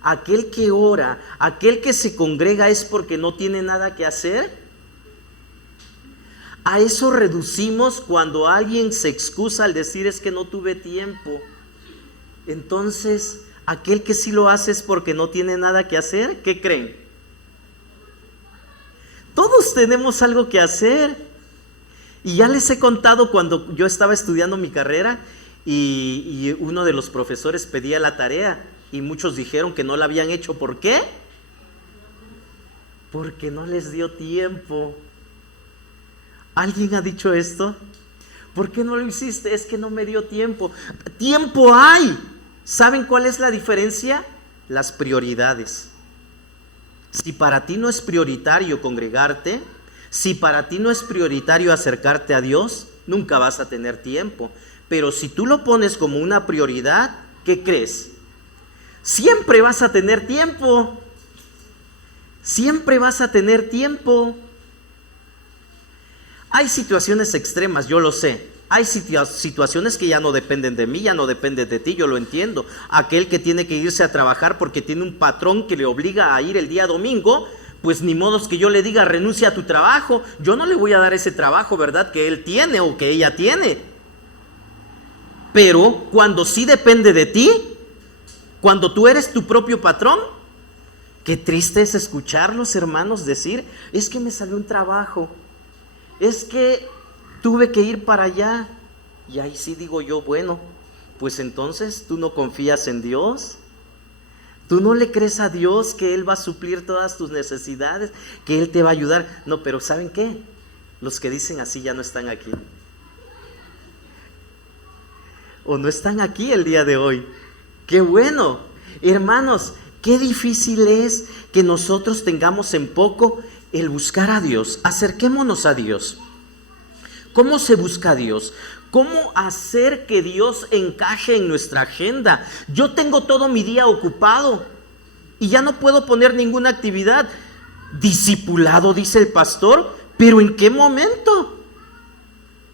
aquel que ora, aquel que se congrega, ¿es porque no tiene nada que hacer? A eso reducimos cuando alguien se excusa al decir es que no tuve tiempo. Entonces, aquel que sí lo hace es porque no tiene nada que hacer. ¿Qué creen? Todos tenemos algo que hacer. Y ya les he contado cuando yo estaba estudiando mi carrera y uno de los profesores pedía la tarea. Y muchos dijeron que no la habían hecho. ¿Por qué? Porque no les dio tiempo. ¿Alguien ha dicho esto? ¿Por qué no lo hiciste? Es que no me dio tiempo. ¡Tiempo hay! ¿Saben cuál es la diferencia? Las prioridades. Si para ti no es prioritario congregarte, si para ti no es prioritario acercarte a Dios, nunca vas a tener tiempo. Pero si tú lo pones como una prioridad, ¿qué crees? Siempre vas a tener tiempo. Siempre vas a tener tiempo. Hay situaciones extremas, yo lo sé. Hay situaciones que ya no dependen de mí, ya no dependen de ti, yo lo entiendo. Aquel que tiene que irse a trabajar porque tiene un patrón que le obliga a ir el día domingo, pues ni modo que yo le diga renuncia a tu trabajo. Yo no le voy a dar ese trabajo, ¿verdad?, que él tiene o que ella tiene. Pero cuando sí depende de ti, cuando tú eres tu propio patrón, qué triste es escucharlos, hermanos, decir, es que me salió un trabajo, es que tuve que ir para allá. Y ahí sí digo yo, bueno, pues entonces tú no confías en Dios. Tú no le crees a Dios que Él va a suplir todas tus necesidades, que Él te va a ayudar. No, pero ¿saben qué? Los que dicen así ya no están aquí. O no están aquí el día de hoy. ¡Qué bueno! Hermanos, qué difícil es que nosotros tengamos en poco el buscar a Dios. Acerquémonos a Dios. ¿Cómo se busca a Dios? ¿Cómo hacer que Dios encaje en nuestra agenda? Yo tengo todo mi día ocupado y ya no puedo poner ninguna actividad. Discipulado, dice el pastor, pero ¿en qué momento?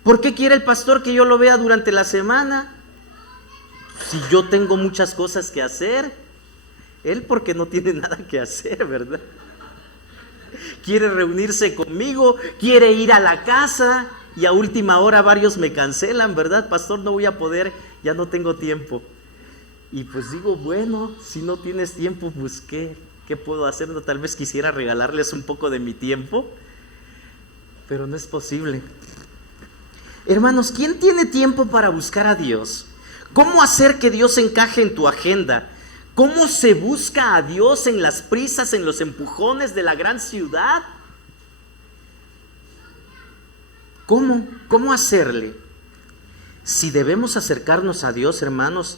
¿Por qué quiere el pastor que yo lo vea durante la semana? Si yo tengo muchas cosas que hacer. Él porque no tiene nada que hacer, ¿verdad? Quiere reunirse conmigo, quiere ir a la casa. Y a última hora varios me cancelan, ¿verdad? Pastor, no voy a poder, ya no tengo tiempo. Y pues digo, bueno, si no tienes tiempo, pues ¿qué puedo hacer? No, tal vez quisiera regalarles un poco de mi tiempo, pero no es posible. Hermanos, ¿quién tiene tiempo para buscar a Dios? ¿Cómo hacer que Dios encaje en tu agenda? ¿Cómo se busca a Dios en las prisas, en los empujones de la gran ciudad? ¿Cómo hacerle? Si debemos acercarnos a Dios, hermanos,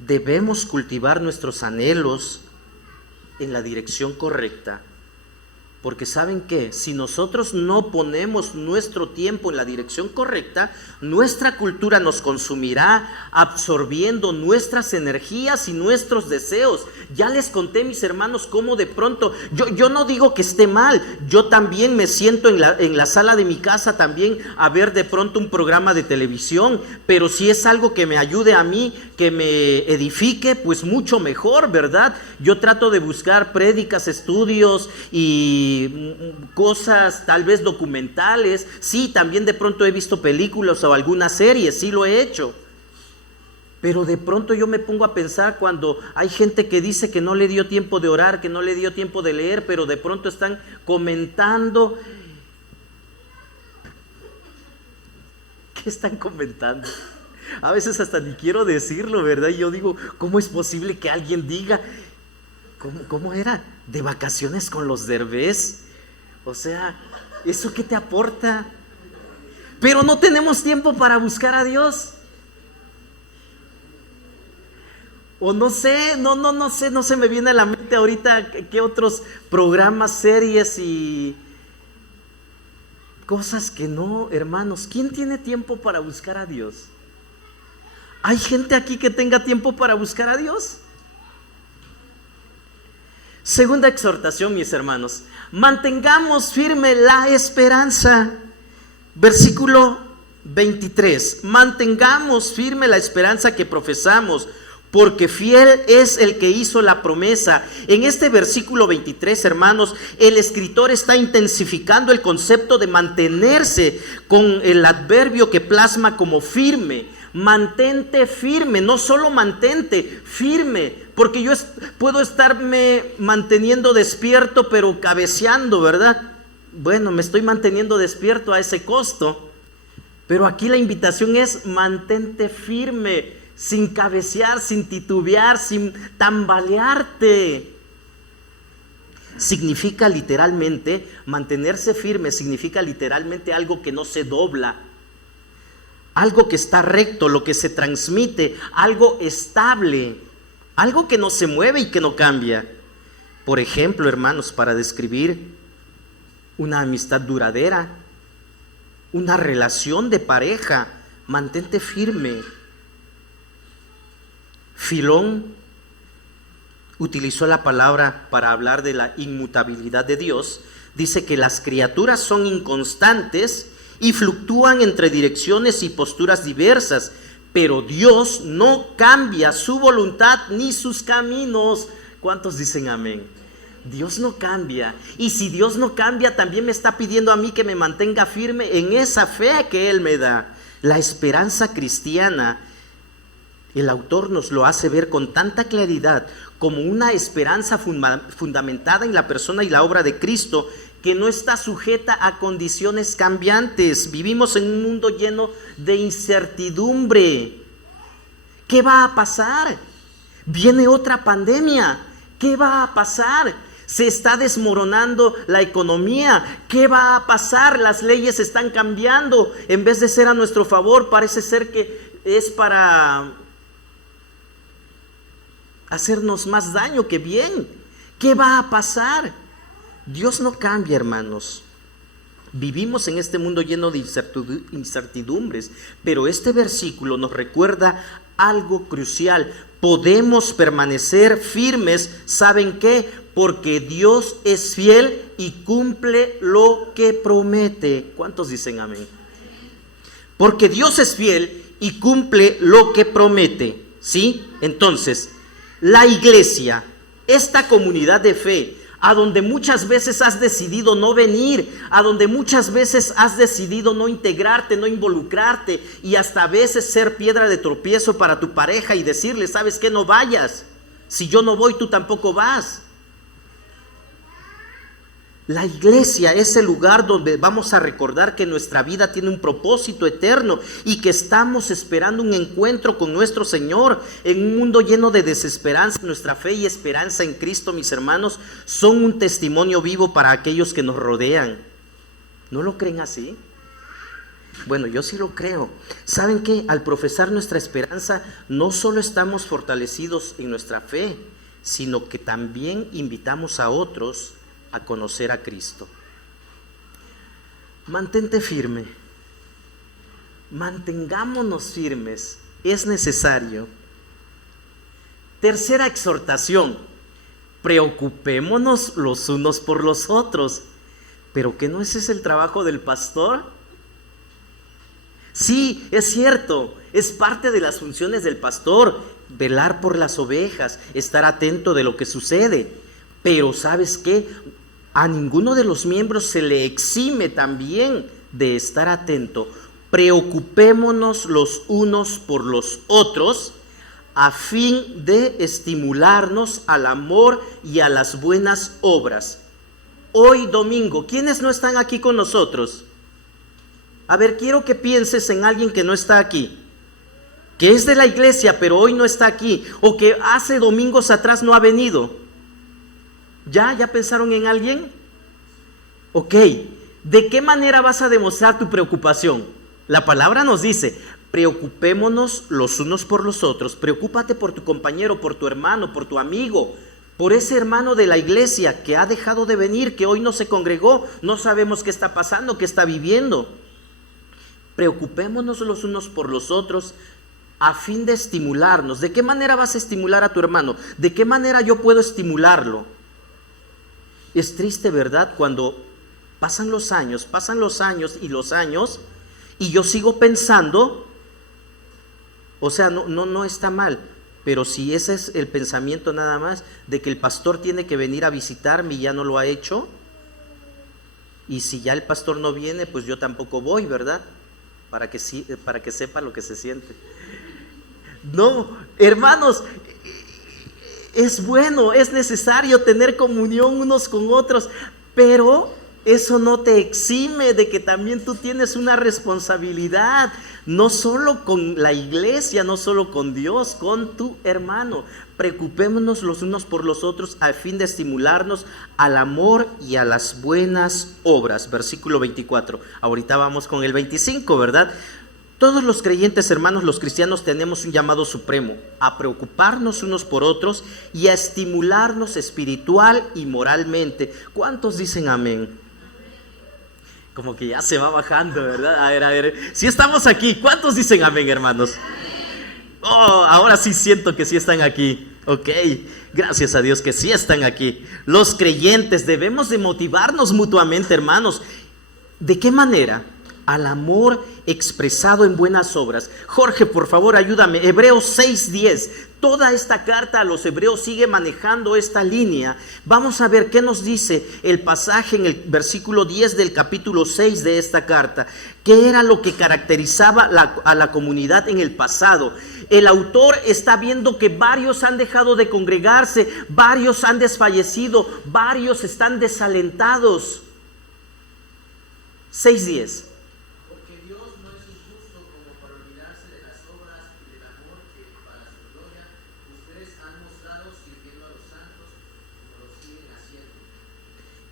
debemos cultivar nuestros anhelos en la dirección correcta. Porque ¿saben qué? Si nosotros no ponemos nuestro tiempo en la dirección correcta, nuestra cultura nos consumirá absorbiendo nuestras energías y nuestros deseos. Ya les conté, mis hermanos, cómo de pronto, yo no digo que esté mal, yo también me siento en la sala de mi casa también a ver de pronto un programa de televisión, pero si es algo que me ayude a mí, que me edifique, pues mucho mejor, ¿verdad? Yo trato de buscar prédicas, estudios y cosas tal vez documentales. Sí, también de pronto he visto películas o algunas series, sí lo he hecho. Pero de pronto yo me pongo a pensar cuando hay gente que dice que no le dio tiempo de orar, que no le dio tiempo de leer, pero de pronto están comentando. ¿Qué están comentando? A veces hasta ni quiero decirlo, ¿verdad? Y yo digo, ¿cómo es posible que alguien diga, ¿cómo era? ¿De vacaciones con los Derbez? O sea, ¿eso qué te aporta? Pero no tenemos tiempo para buscar a Dios. O no sé, no se me viene a la mente ahorita qué otros programas, series y cosas que no, hermanos. ¿Quién tiene tiempo para buscar a Dios? ¿Hay gente aquí que tenga tiempo para buscar a Dios? Segunda exhortación, mis hermanos, mantengamos firme la esperanza. Versículo 23, mantengamos firme la esperanza que profesamos, porque fiel es el que hizo la promesa. En este versículo 23, hermanos, el escritor está intensificando el concepto de mantenerse con el adverbio que plasma como firme. Mantente firme, no solo mantente firme, porque yo puedo estarme manteniendo despierto pero cabeceando, ¿verdad? Bueno, me estoy manteniendo despierto a ese costo, pero aquí la invitación es mantente firme, sin cabecear, sin titubear, sin tambalearte. Significa literalmente, mantenerse firme significa literalmente algo que no se dobla, algo que está recto, lo que se transmite, algo estable, algo que no se mueve y que no cambia. Por ejemplo, hermanos, para describir una amistad duradera, una relación de pareja, mantente firme. Filón utilizó la palabra para hablar de la inmutabilidad de Dios. Dice que las criaturas son inconstantes y fluctúan entre direcciones y posturas diversas, pero Dios no cambia su voluntad ni sus caminos. ¿Cuántos dicen amén? Dios no cambia, y si Dios no cambia, también me está pidiendo a mí que me mantenga firme en esa fe que Él me da. La esperanza cristiana, el autor nos lo hace ver con tanta claridad como una esperanza fundamentada en la persona y la obra de Cristo, que no está sujeta a condiciones cambiantes. Vivimos en un mundo lleno de incertidumbre. ¿Qué va a pasar? Viene otra pandemia. ¿Qué va a pasar? Se está desmoronando la economía. ¿Qué va a pasar? Las leyes están cambiando. En vez de ser a nuestro favor, parece ser que es para hacernos más daño que bien. ¿Qué va a pasar? Dios no cambia, hermanos. Vivimos en este mundo lleno de incertidumbres, pero este versículo nos recuerda algo crucial. Podemos permanecer firmes, ¿saben qué? Porque Dios es fiel y cumple lo que promete. ¿Cuántos dicen amén? Porque Dios es fiel y cumple lo que promete, ¿sí? Entonces, la iglesia, esta comunidad de fe, a donde muchas veces has decidido no venir, a donde muchas veces has decidido no integrarte, no involucrarte, y hasta a veces ser piedra de tropiezo para tu pareja y decirle, ¿sabes qué? No vayas. Si yo no voy, tú tampoco vas. La iglesia es el lugar donde vamos a recordar que nuestra vida tiene un propósito eterno y que estamos esperando un encuentro con nuestro Señor. En un mundo lleno de desesperanza, nuestra fe y esperanza en Cristo, mis hermanos, son un testimonio vivo para aquellos que nos rodean. ¿No lo creen así? Bueno, yo sí lo creo. ¿Saben qué? Al profesar nuestra esperanza, no solo estamos fortalecidos en nuestra fe, sino que también invitamos a otros a conocer a Cristo. Mantente firme, mantengámonos firmes, es necesario. Tercera exhortación, preocupémonos los unos por los otros. ¿Pero qué no ese es el trabajo del pastor? Sí, es cierto, es parte de las funciones del pastor, velar por las ovejas, estar atento de lo que sucede. Pero ¿sabes qué? A ninguno de los miembros se le exime también de estar atento. Preocupémonos los unos por los otros a fin de estimularnos al amor y a las buenas obras. Hoy domingo, ¿quiénes no están aquí con nosotros? A ver, quiero que pienses en alguien que no está aquí, que es de la iglesia pero hoy no está aquí, o que hace domingos atrás no ha venido. ¿Ya pensaron en alguien? Ok, ¿de qué manera vas a demostrar tu preocupación? La palabra nos dice, preocupémonos los unos por los otros. Preocúpate por tu compañero, por tu hermano, por tu amigo, por ese hermano de la iglesia que ha dejado de venir, que hoy no se congregó, no sabemos qué está pasando, qué está viviendo. Preocupémonos los unos por los otros a fin de estimularnos. ¿De qué manera vas a estimular a tu hermano? ¿De qué manera yo puedo estimularlo? Es triste, ¿verdad? Cuando pasan los años y yo sigo pensando, o sea, no está mal, pero si ese es el pensamiento nada más, de que el pastor tiene que venir a visitarme y ya no lo ha hecho, y si ya el pastor no viene, pues yo tampoco voy, ¿verdad? Para que sepa lo que se siente. No, hermanos, es bueno, es necesario tener comunión unos con otros, pero eso no te exime de que también tú tienes una responsabilidad, no solo con la iglesia, no solo con Dios, con tu hermano. Preocupémonos los unos por los otros a fin de estimularnos al amor y a las buenas obras. Versículo 24. Ahorita vamos con el 25, ¿verdad? Todos los creyentes, hermanos, los cristianos, tenemos un llamado supremo a preocuparnos unos por otros y a estimularnos espiritual y moralmente. ¿Cuántos dicen amén? Como que ya se va bajando, ¿verdad? A ver, si estamos aquí, ¿cuántos dicen amén, hermanos? Oh, ahora sí siento que sí están aquí. Ok, gracias a Dios que sí están aquí. Los creyentes debemos de motivarnos mutuamente, hermanos. ¿De qué manera? Al amor expresado en buenas obras. Jorge, por favor, ayúdame. Hebreos 6:10. Toda esta carta a los hebreos sigue manejando esta línea. Vamos a ver qué nos dice el pasaje en el versículo 10 del capítulo 6 de esta carta. ¿Qué era lo que caracterizaba a la comunidad en el pasado? El autor está viendo que varios han dejado de congregarse, varios han desfallecido, varios están desalentados. 6:10.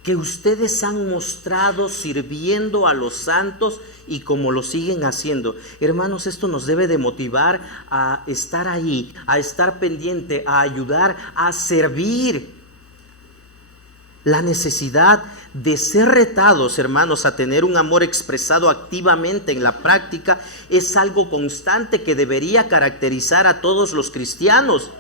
Que ustedes han mostrado sirviendo a los santos y como lo siguen haciendo. Hermanos, esto nos debe de motivar a estar ahí, a estar pendiente, a ayudar, a servir. La necesidad de ser retados, hermanos, a tener un amor expresado activamente en la práctica es algo constante que debería caracterizar a todos los cristianos.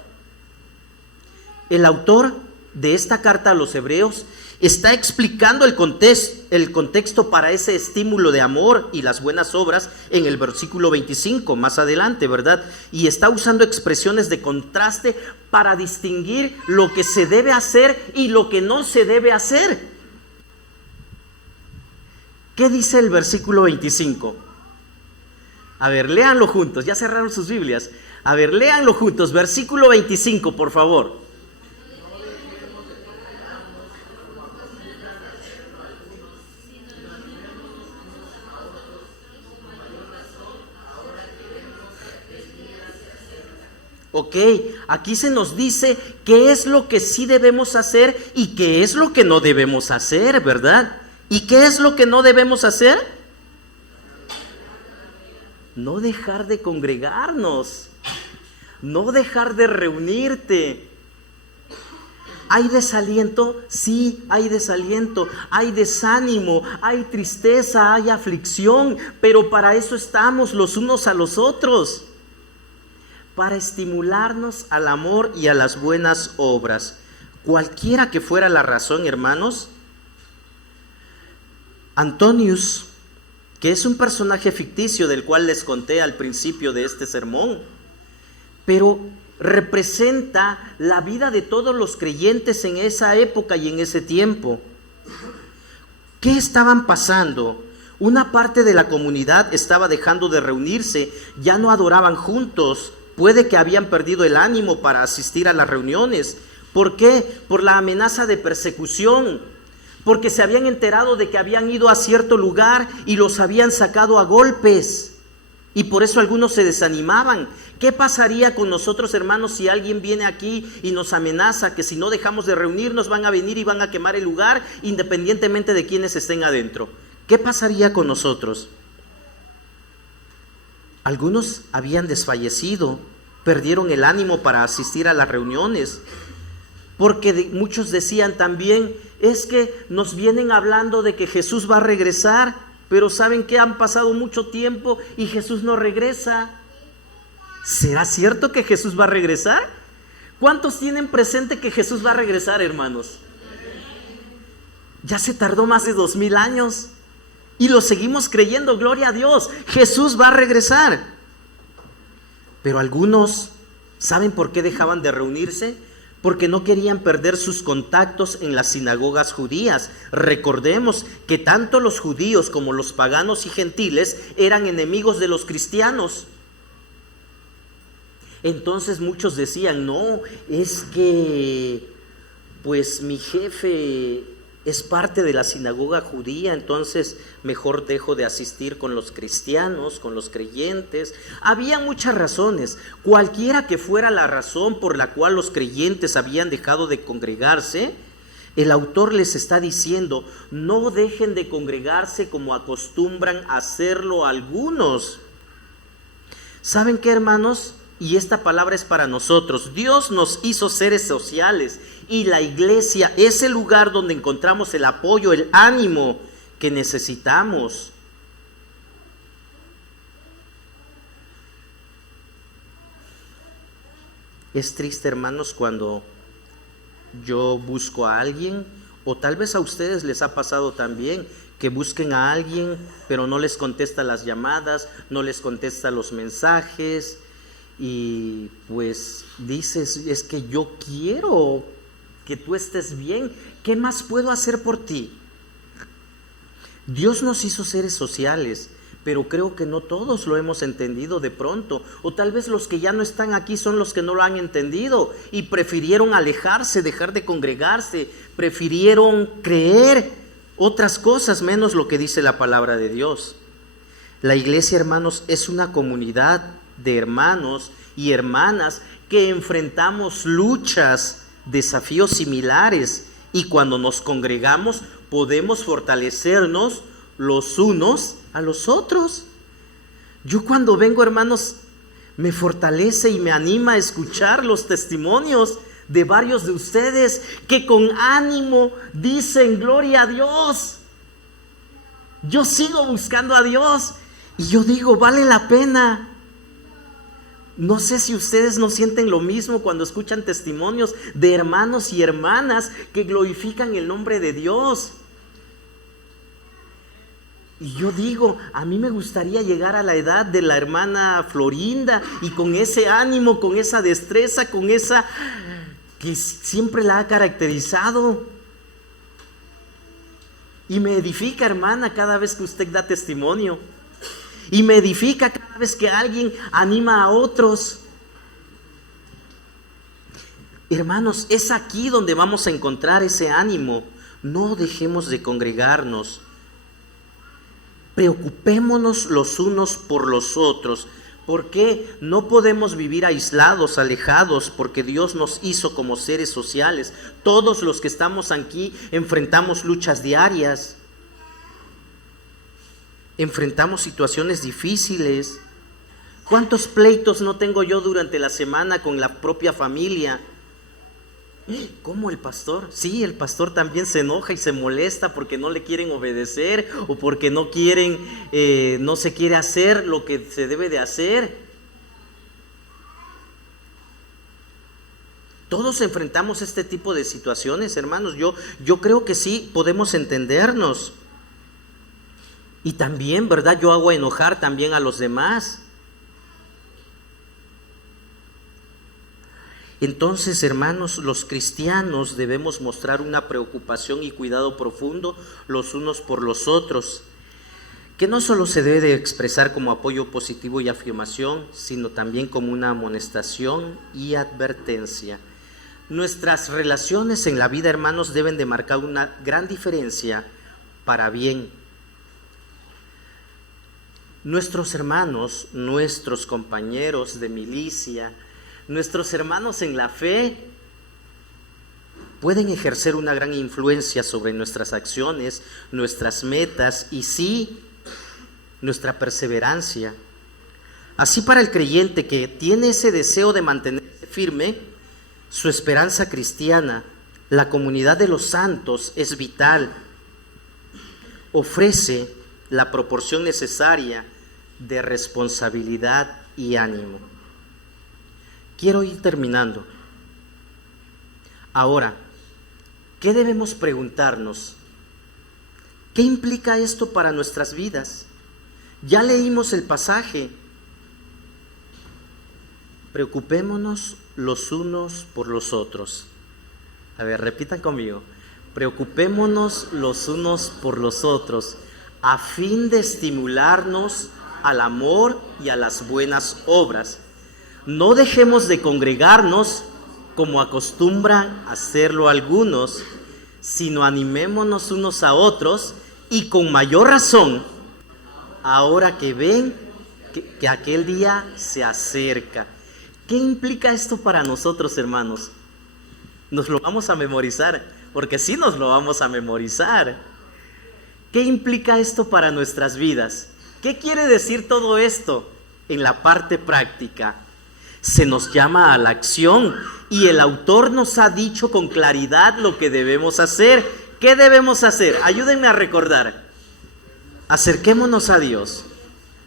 El autor de esta carta a los hebreos está explicando el contexto para ese estímulo de amor y las buenas obras en el versículo 25, más adelante, ¿verdad? Y está usando expresiones de contraste para distinguir lo que se debe hacer y lo que no se debe hacer. ¿Qué dice el versículo 25? A ver, léanlo juntos, ya cerraron sus Biblias. A ver, léanlo juntos, versículo 25, por favor. Ok, aquí se nos dice qué es lo que sí debemos hacer y qué es lo que no debemos hacer, ¿verdad? ¿Y qué es lo que no debemos hacer? No dejar de congregarnos, no dejar de reunirte. ¿Hay desaliento? Sí, hay desaliento, hay desánimo, hay tristeza, hay aflicción, pero para eso estamos los unos a los otros, para estimularnos al amor y a las buenas obras. Cualquiera que fuera la razón, hermanos, Antonius, que es un personaje ficticio del cual les conté al principio de este sermón, pero representa la vida de todos los creyentes en esa época y en ese tiempo. ¿Qué estaban pasando? Una parte de la comunidad estaba dejando de reunirse, ya no adoraban juntos, puede que habían perdido el ánimo para asistir a las reuniones. ¿Por qué? Por la amenaza de persecución, porque se habían enterado de que habían ido a cierto lugar y los habían sacado a golpes, y por eso algunos se desanimaban. ¿Qué pasaría con nosotros, hermanos, si alguien viene aquí y nos amenaza que si no dejamos de reunirnos van a venir y van a quemar el lugar, independientemente de quienes estén adentro? ¿Qué pasaría con nosotros? Algunos habían desfallecido, perdieron el ánimo para asistir a las reuniones, porque muchos decían también, es que nos vienen hablando de que Jesús va a regresar, pero ¿saben qué? Han pasado mucho tiempo y Jesús no regresa. ¿Será cierto que Jesús va a regresar? ¿Cuántos tienen presente que Jesús va a regresar, hermanos? Ya se tardó más de 2000 años y lo seguimos creyendo, gloria a Dios, Jesús va a regresar. Pero algunos, ¿saben por qué dejaban de reunirse? Porque no querían perder sus contactos en las sinagogas judías. Recordemos que tanto los judíos como los paganos y gentiles eran enemigos de los cristianos. Entonces muchos decían, no, es que pues mi jefe es parte de la sinagoga judía, entonces mejor dejo de asistir con los cristianos, con los creyentes. Había muchas razones. Cualquiera que fuera la razón por la cual los creyentes habían dejado de congregarse, el autor les está diciendo, no dejen de congregarse como acostumbran a hacerlo algunos. ¿Saben qué, hermanos? Y esta palabra es para nosotros. Dios nos hizo seres sociales y la iglesia es el lugar donde encontramos el apoyo, el ánimo que necesitamos. Es triste, hermanos, cuando yo busco a alguien, o tal vez a ustedes les ha pasado también, que busquen a alguien, pero no les contesta las llamadas, no les contesta los mensajes, y pues dices, es que yo quiero que tú estés bien, ¿qué más puedo hacer por ti? Dios nos hizo seres sociales, pero creo que no todos lo hemos entendido de pronto, o tal vez los que ya no están aquí son los que no lo han entendido y prefirieron alejarse, dejar de congregarse, prefirieron creer otras cosas menos lo que dice la palabra de Dios. La iglesia, hermanos, es una comunidad de hermanos y hermanas que enfrentamos luchas, desafíos similares, y cuando nos congregamos podemos fortalecernos los unos a los otros. Yo cuando vengo, hermanos, me fortalece y me anima a escuchar los testimonios de varios de ustedes que con ánimo dicen, gloria a Dios, yo sigo buscando a Dios, y yo digo, vale la pena. No sé si ustedes no sienten lo mismo cuando escuchan testimonios de hermanos y hermanas que glorifican el nombre de Dios. Y yo digo, a mí me gustaría llegar a la edad de la hermana Florinda y con ese ánimo, con esa destreza, con esa que siempre la ha caracterizado. Y me edifica, hermana, cada vez que usted da testimonio. Y me edifica cada vez que alguien anima a otros. Hermanos, es aquí donde vamos a encontrar ese ánimo. No dejemos de congregarnos. Preocupémonos los unos por los otros. Porque no podemos vivir aislados, alejados, porque Dios nos hizo como seres sociales. Todos los que estamos aquí enfrentamos luchas diarias. Enfrentamos situaciones difíciles. ¿Cuántos pleitos no tengo yo durante la semana con la propia familia? ¿Cómo el pastor? Sí, el pastor también se enoja y se molesta porque no le quieren obedecer o porque no quieren, no se quiere hacer lo que se debe de hacer. Todos enfrentamos este tipo de situaciones, hermanos. Yo creo que sí podemos entendernos. Y también, ¿verdad? Yo hago enojar también a los demás. Entonces, hermanos, los cristianos debemos mostrar una preocupación y cuidado profundo los unos por los otros, que no solo se debe de expresar como apoyo positivo y afirmación, sino también como una amonestación y advertencia. Nuestras relaciones en la vida, hermanos, deben de marcar una gran diferencia para bien. Nuestros hermanos, nuestros compañeros de milicia, nuestros hermanos en la fe pueden ejercer una gran influencia sobre nuestras acciones, nuestras metas y sí, nuestra perseverancia. Así para el creyente que tiene ese deseo de mantenerse firme, su esperanza cristiana, la comunidad de los santos es vital. Ofrece la proporción necesaria de responsabilidad y ánimo. Quiero ir terminando. Ahora, ¿qué debemos preguntarnos? ¿Qué implica esto para nuestras vidas? Ya leímos el pasaje. Preocupémonos los unos por los otros. A ver, repitan conmigo. Preocupémonos los unos por los otros, a fin de estimularnos al amor y a las buenas obras. No dejemos de congregarnos como acostumbran hacerlo algunos, sino animémonos unos a otros y con mayor razón, ahora que ven que aquel día se acerca. ¿Qué implica esto para nosotros, hermanos? ¿Nos lo vamos a memorizar? Porque sí nos lo vamos a memorizar. ¿Qué implica esto para nuestras vidas? ¿Qué quiere decir todo esto en la parte práctica? Se nos llama a la acción y el autor nos ha dicho con claridad lo que debemos hacer. ¿Qué debemos hacer? Ayúdenme a recordar. Acerquémonos a Dios,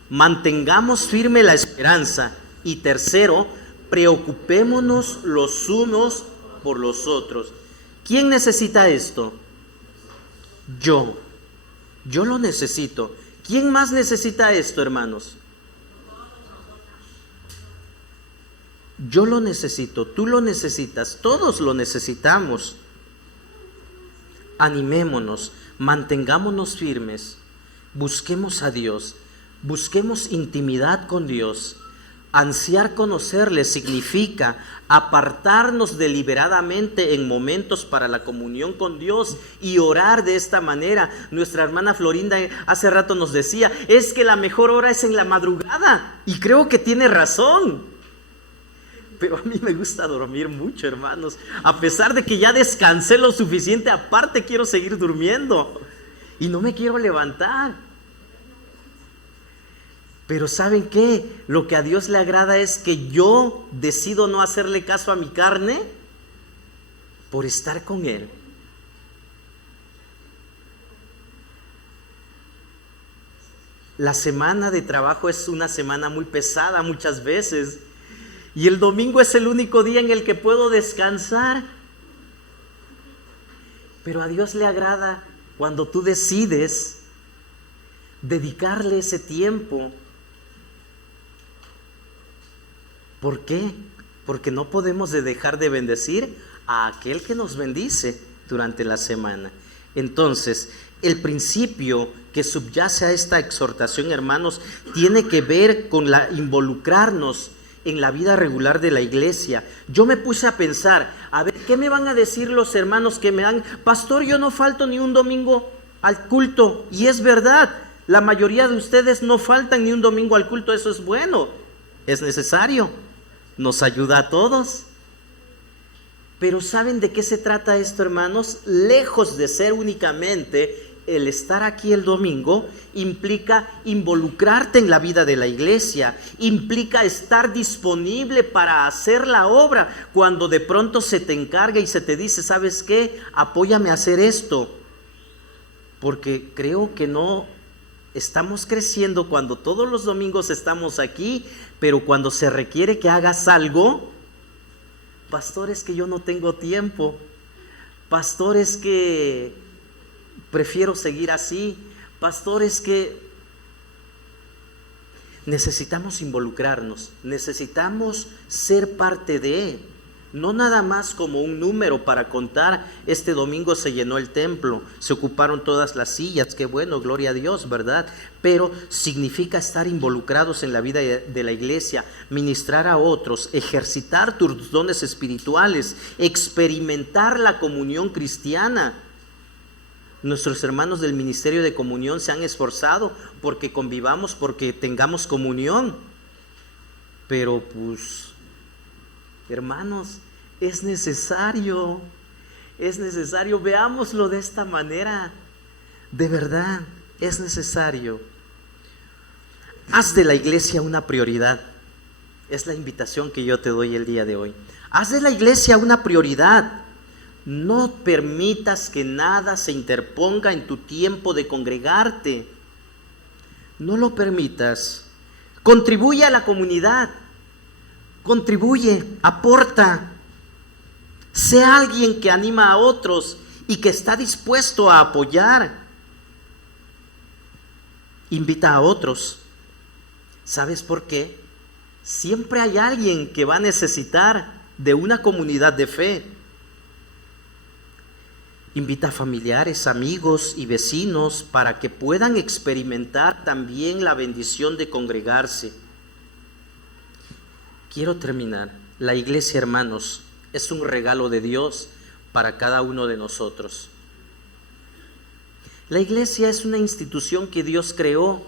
mantengamos firme la esperanza y tercero, preocupémonos los unos por los otros. ¿Quién necesita esto? Yo lo necesito. ¿Quién más necesita esto, hermanos? Yo lo necesito, tú lo necesitas, todos lo necesitamos. Animémonos, mantengámonos firmes, busquemos a Dios, busquemos intimidad con Dios. Ansiar conocerle significa apartarnos deliberadamente en momentos para la comunión con Dios y orar de esta manera. Nuestra hermana Florinda hace rato nos decía, es que la mejor hora es en la madrugada, y creo que tiene razón. Pero a mí me gusta dormir mucho, hermanos. A pesar de que ya descansé lo suficiente, aparte quiero seguir durmiendo y no me quiero levantar. Pero ¿saben qué? Lo que a Dios le agrada es que yo decido no hacerle caso a mi carne por estar con Él. La semana de trabajo es una semana muy pesada muchas veces. Y el domingo es el único día en el que puedo descansar. Pero a Dios le agrada cuando tú decides dedicarle ese tiempo. ¿Por qué? Porque no podemos dejar de bendecir a aquel que nos bendice durante la semana. Entonces, el principio que subyace a esta exhortación, hermanos, tiene que ver con involucrarnos en la vida regular de la iglesia. Yo me puse a pensar, a ver, ¿qué me van a decir los hermanos que me dan? Pastor, yo no falto ni un domingo al culto. Y es verdad, la mayoría de ustedes no faltan ni un domingo al culto. Eso es bueno, es necesario, nos ayuda a todos. Pero ¿saben de qué se trata esto, hermanos? Lejos de ser únicamente el estar aquí el domingo implica involucrarte en la vida de la iglesia, implica estar disponible para hacer la obra cuando de pronto se te encarga y se te dice, ¿sabes qué? Apóyame a hacer esto. Porque creo que no estamos creciendo cuando todos los domingos estamos aquí, pero cuando se requiere que hagas algo, pastor, es que yo no tengo tiempo, pastor, es que prefiero seguir así, pastor, es que necesitamos involucrarnos, necesitamos ser parte de, no nada más como un número para contar, este domingo se llenó el templo, se ocuparon todas las sillas, qué bueno, gloria a Dios, ¿verdad? Pero significa estar involucrados en la vida de la iglesia, ministrar a otros, ejercitar tus dones espirituales, experimentar la comunión cristiana. Nuestros hermanos del Ministerio de Comunión se han esforzado porque convivamos, porque tengamos comunión. Pero pues, hermanos, es necesario, veámoslo de esta manera. De verdad, es necesario. Haz de la iglesia una prioridad. Es la invitación que yo te doy el día de hoy. Haz de la iglesia una prioridad. No permitas que nada se interponga en tu tiempo de congregarte. No lo permitas. Contribuye a la comunidad. Contribuye, aporta. Sé alguien que anima a otros y que está dispuesto a apoyar. Invita a otros. ¿Sabes por qué? Siempre hay alguien que va a necesitar de una comunidad de fe. Invita a familiares, amigos y vecinos para que puedan experimentar también la bendición de congregarse. Quiero terminar. La iglesia, hermanos, es un regalo de Dios para cada uno de nosotros. La iglesia es una institución que Dios creó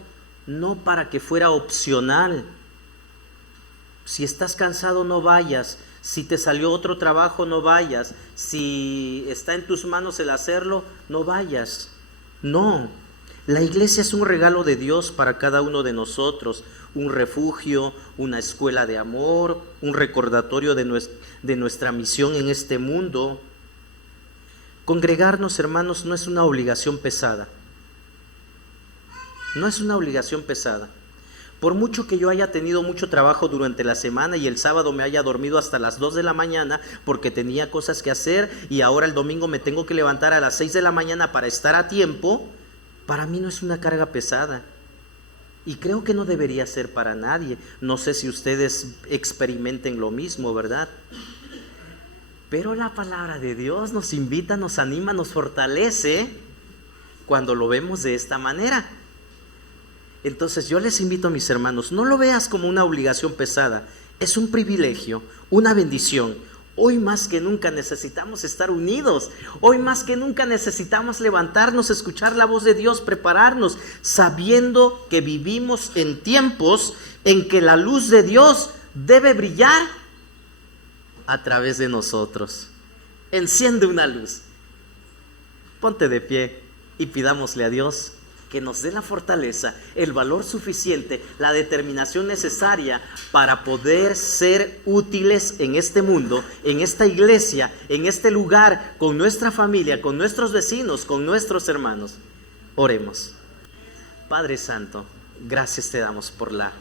no para que fuera opcional. Si estás cansado, no vayas. Si te salió otro trabajo, no vayas. Si está en tus manos el hacerlo, no vayas. No, la iglesia es un regalo de Dios para cada uno de nosotros. Un refugio, una escuela de amor, un recordatorio de nuestra misión en este mundo. Congregarnos, hermanos, no es una obligación pesada. No es una obligación pesada. Por mucho que yo haya tenido mucho trabajo durante la semana y el sábado me haya dormido hasta las 2 de la mañana porque tenía cosas que hacer y ahora el domingo me tengo que levantar a las 6 de la mañana para estar a tiempo, para mí no es una carga pesada. Y creo que no debería ser para nadie. No sé si ustedes experimenten lo mismo, ¿verdad? Pero la palabra de Dios nos invita, nos anima, nos fortalece cuando lo vemos de esta manera. Entonces yo les invito a mis hermanos, no lo veas como una obligación pesada, es un privilegio, una bendición. Hoy más que nunca necesitamos estar unidos, hoy más que nunca necesitamos levantarnos, escuchar la voz de Dios, prepararnos, sabiendo que vivimos en tiempos en que la luz de Dios debe brillar a través de nosotros. Enciende una luz, ponte de pie y pidámosle a Dios que nos dé la fortaleza, el valor suficiente, la determinación necesaria para poder ser útiles en este mundo, en esta iglesia, en este lugar, con nuestra familia, con nuestros vecinos, con nuestros hermanos. Oremos. Padre Santo, gracias te damos por la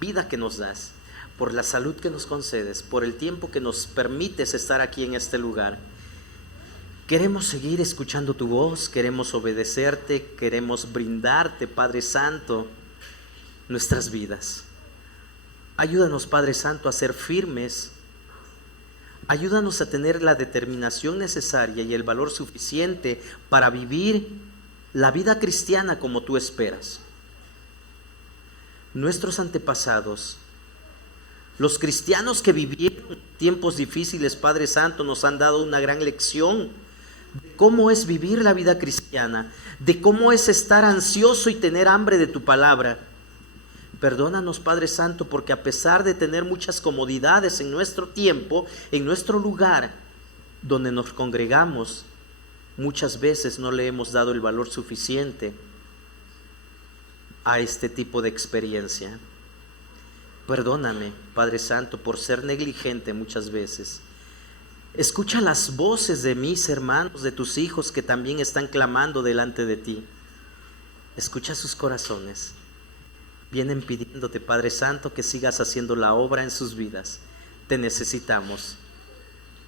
vida que nos das, por la salud que nos concedes, por el tiempo que nos permites estar aquí en este lugar. Queremos seguir escuchando tu voz, queremos obedecerte, queremos brindarte, Padre Santo, nuestras vidas. Ayúdanos, Padre Santo, a ser firmes. Ayúdanos a tener la determinación necesaria y el valor suficiente para vivir la vida cristiana como tú esperas. Nuestros antepasados, los cristianos que vivieron tiempos difíciles, Padre Santo, nos han dado una gran lección de cómo es vivir la vida cristiana, de cómo es estar ansioso y tener hambre de tu palabra. Perdónanos, Padre Santo, porque a pesar de tener muchas comodidades en nuestro tiempo, en nuestro lugar donde nos congregamos, muchas veces no le hemos dado el valor suficiente a este tipo de experiencia. Perdóname, Padre Santo, por ser negligente muchas veces. Escucha las voces de mis hermanos, de tus hijos que también están clamando delante de ti. Escucha sus corazones. Vienen pidiéndote, Padre Santo, que sigas haciendo la obra en sus vidas. Te necesitamos.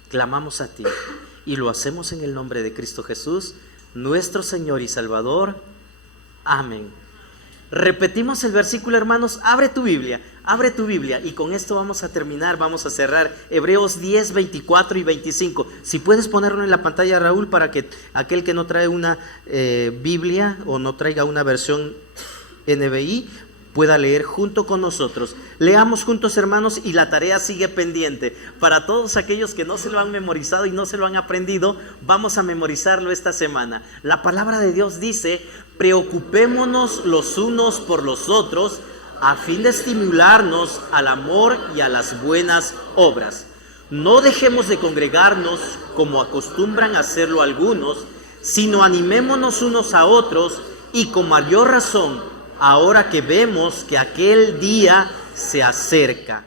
Clamamos a ti y lo hacemos en el nombre de Cristo Jesús, nuestro Señor y Salvador. Amén. Repetimos el versículo, hermanos. Abre tu Biblia y con esto vamos a terminar, vamos a cerrar. Hebreos 10, 24 y 25. Si puedes ponerlo en la pantalla, Raúl, para que aquel que no trae una Biblia o no traiga una versión NBI pueda leer junto con nosotros. Leamos juntos, hermanos, y la tarea sigue pendiente. Para todos aquellos que no se lo han memorizado y no se lo han aprendido, vamos a memorizarlo esta semana. La palabra de Dios dice: preocupémonos los unos por los otros a fin de estimularnos al amor y a las buenas obras. No dejemos de congregarnos como acostumbran hacerlo algunos, sino animémonos unos a otros, y con mayor razón ahora que vemos que aquel día se acerca.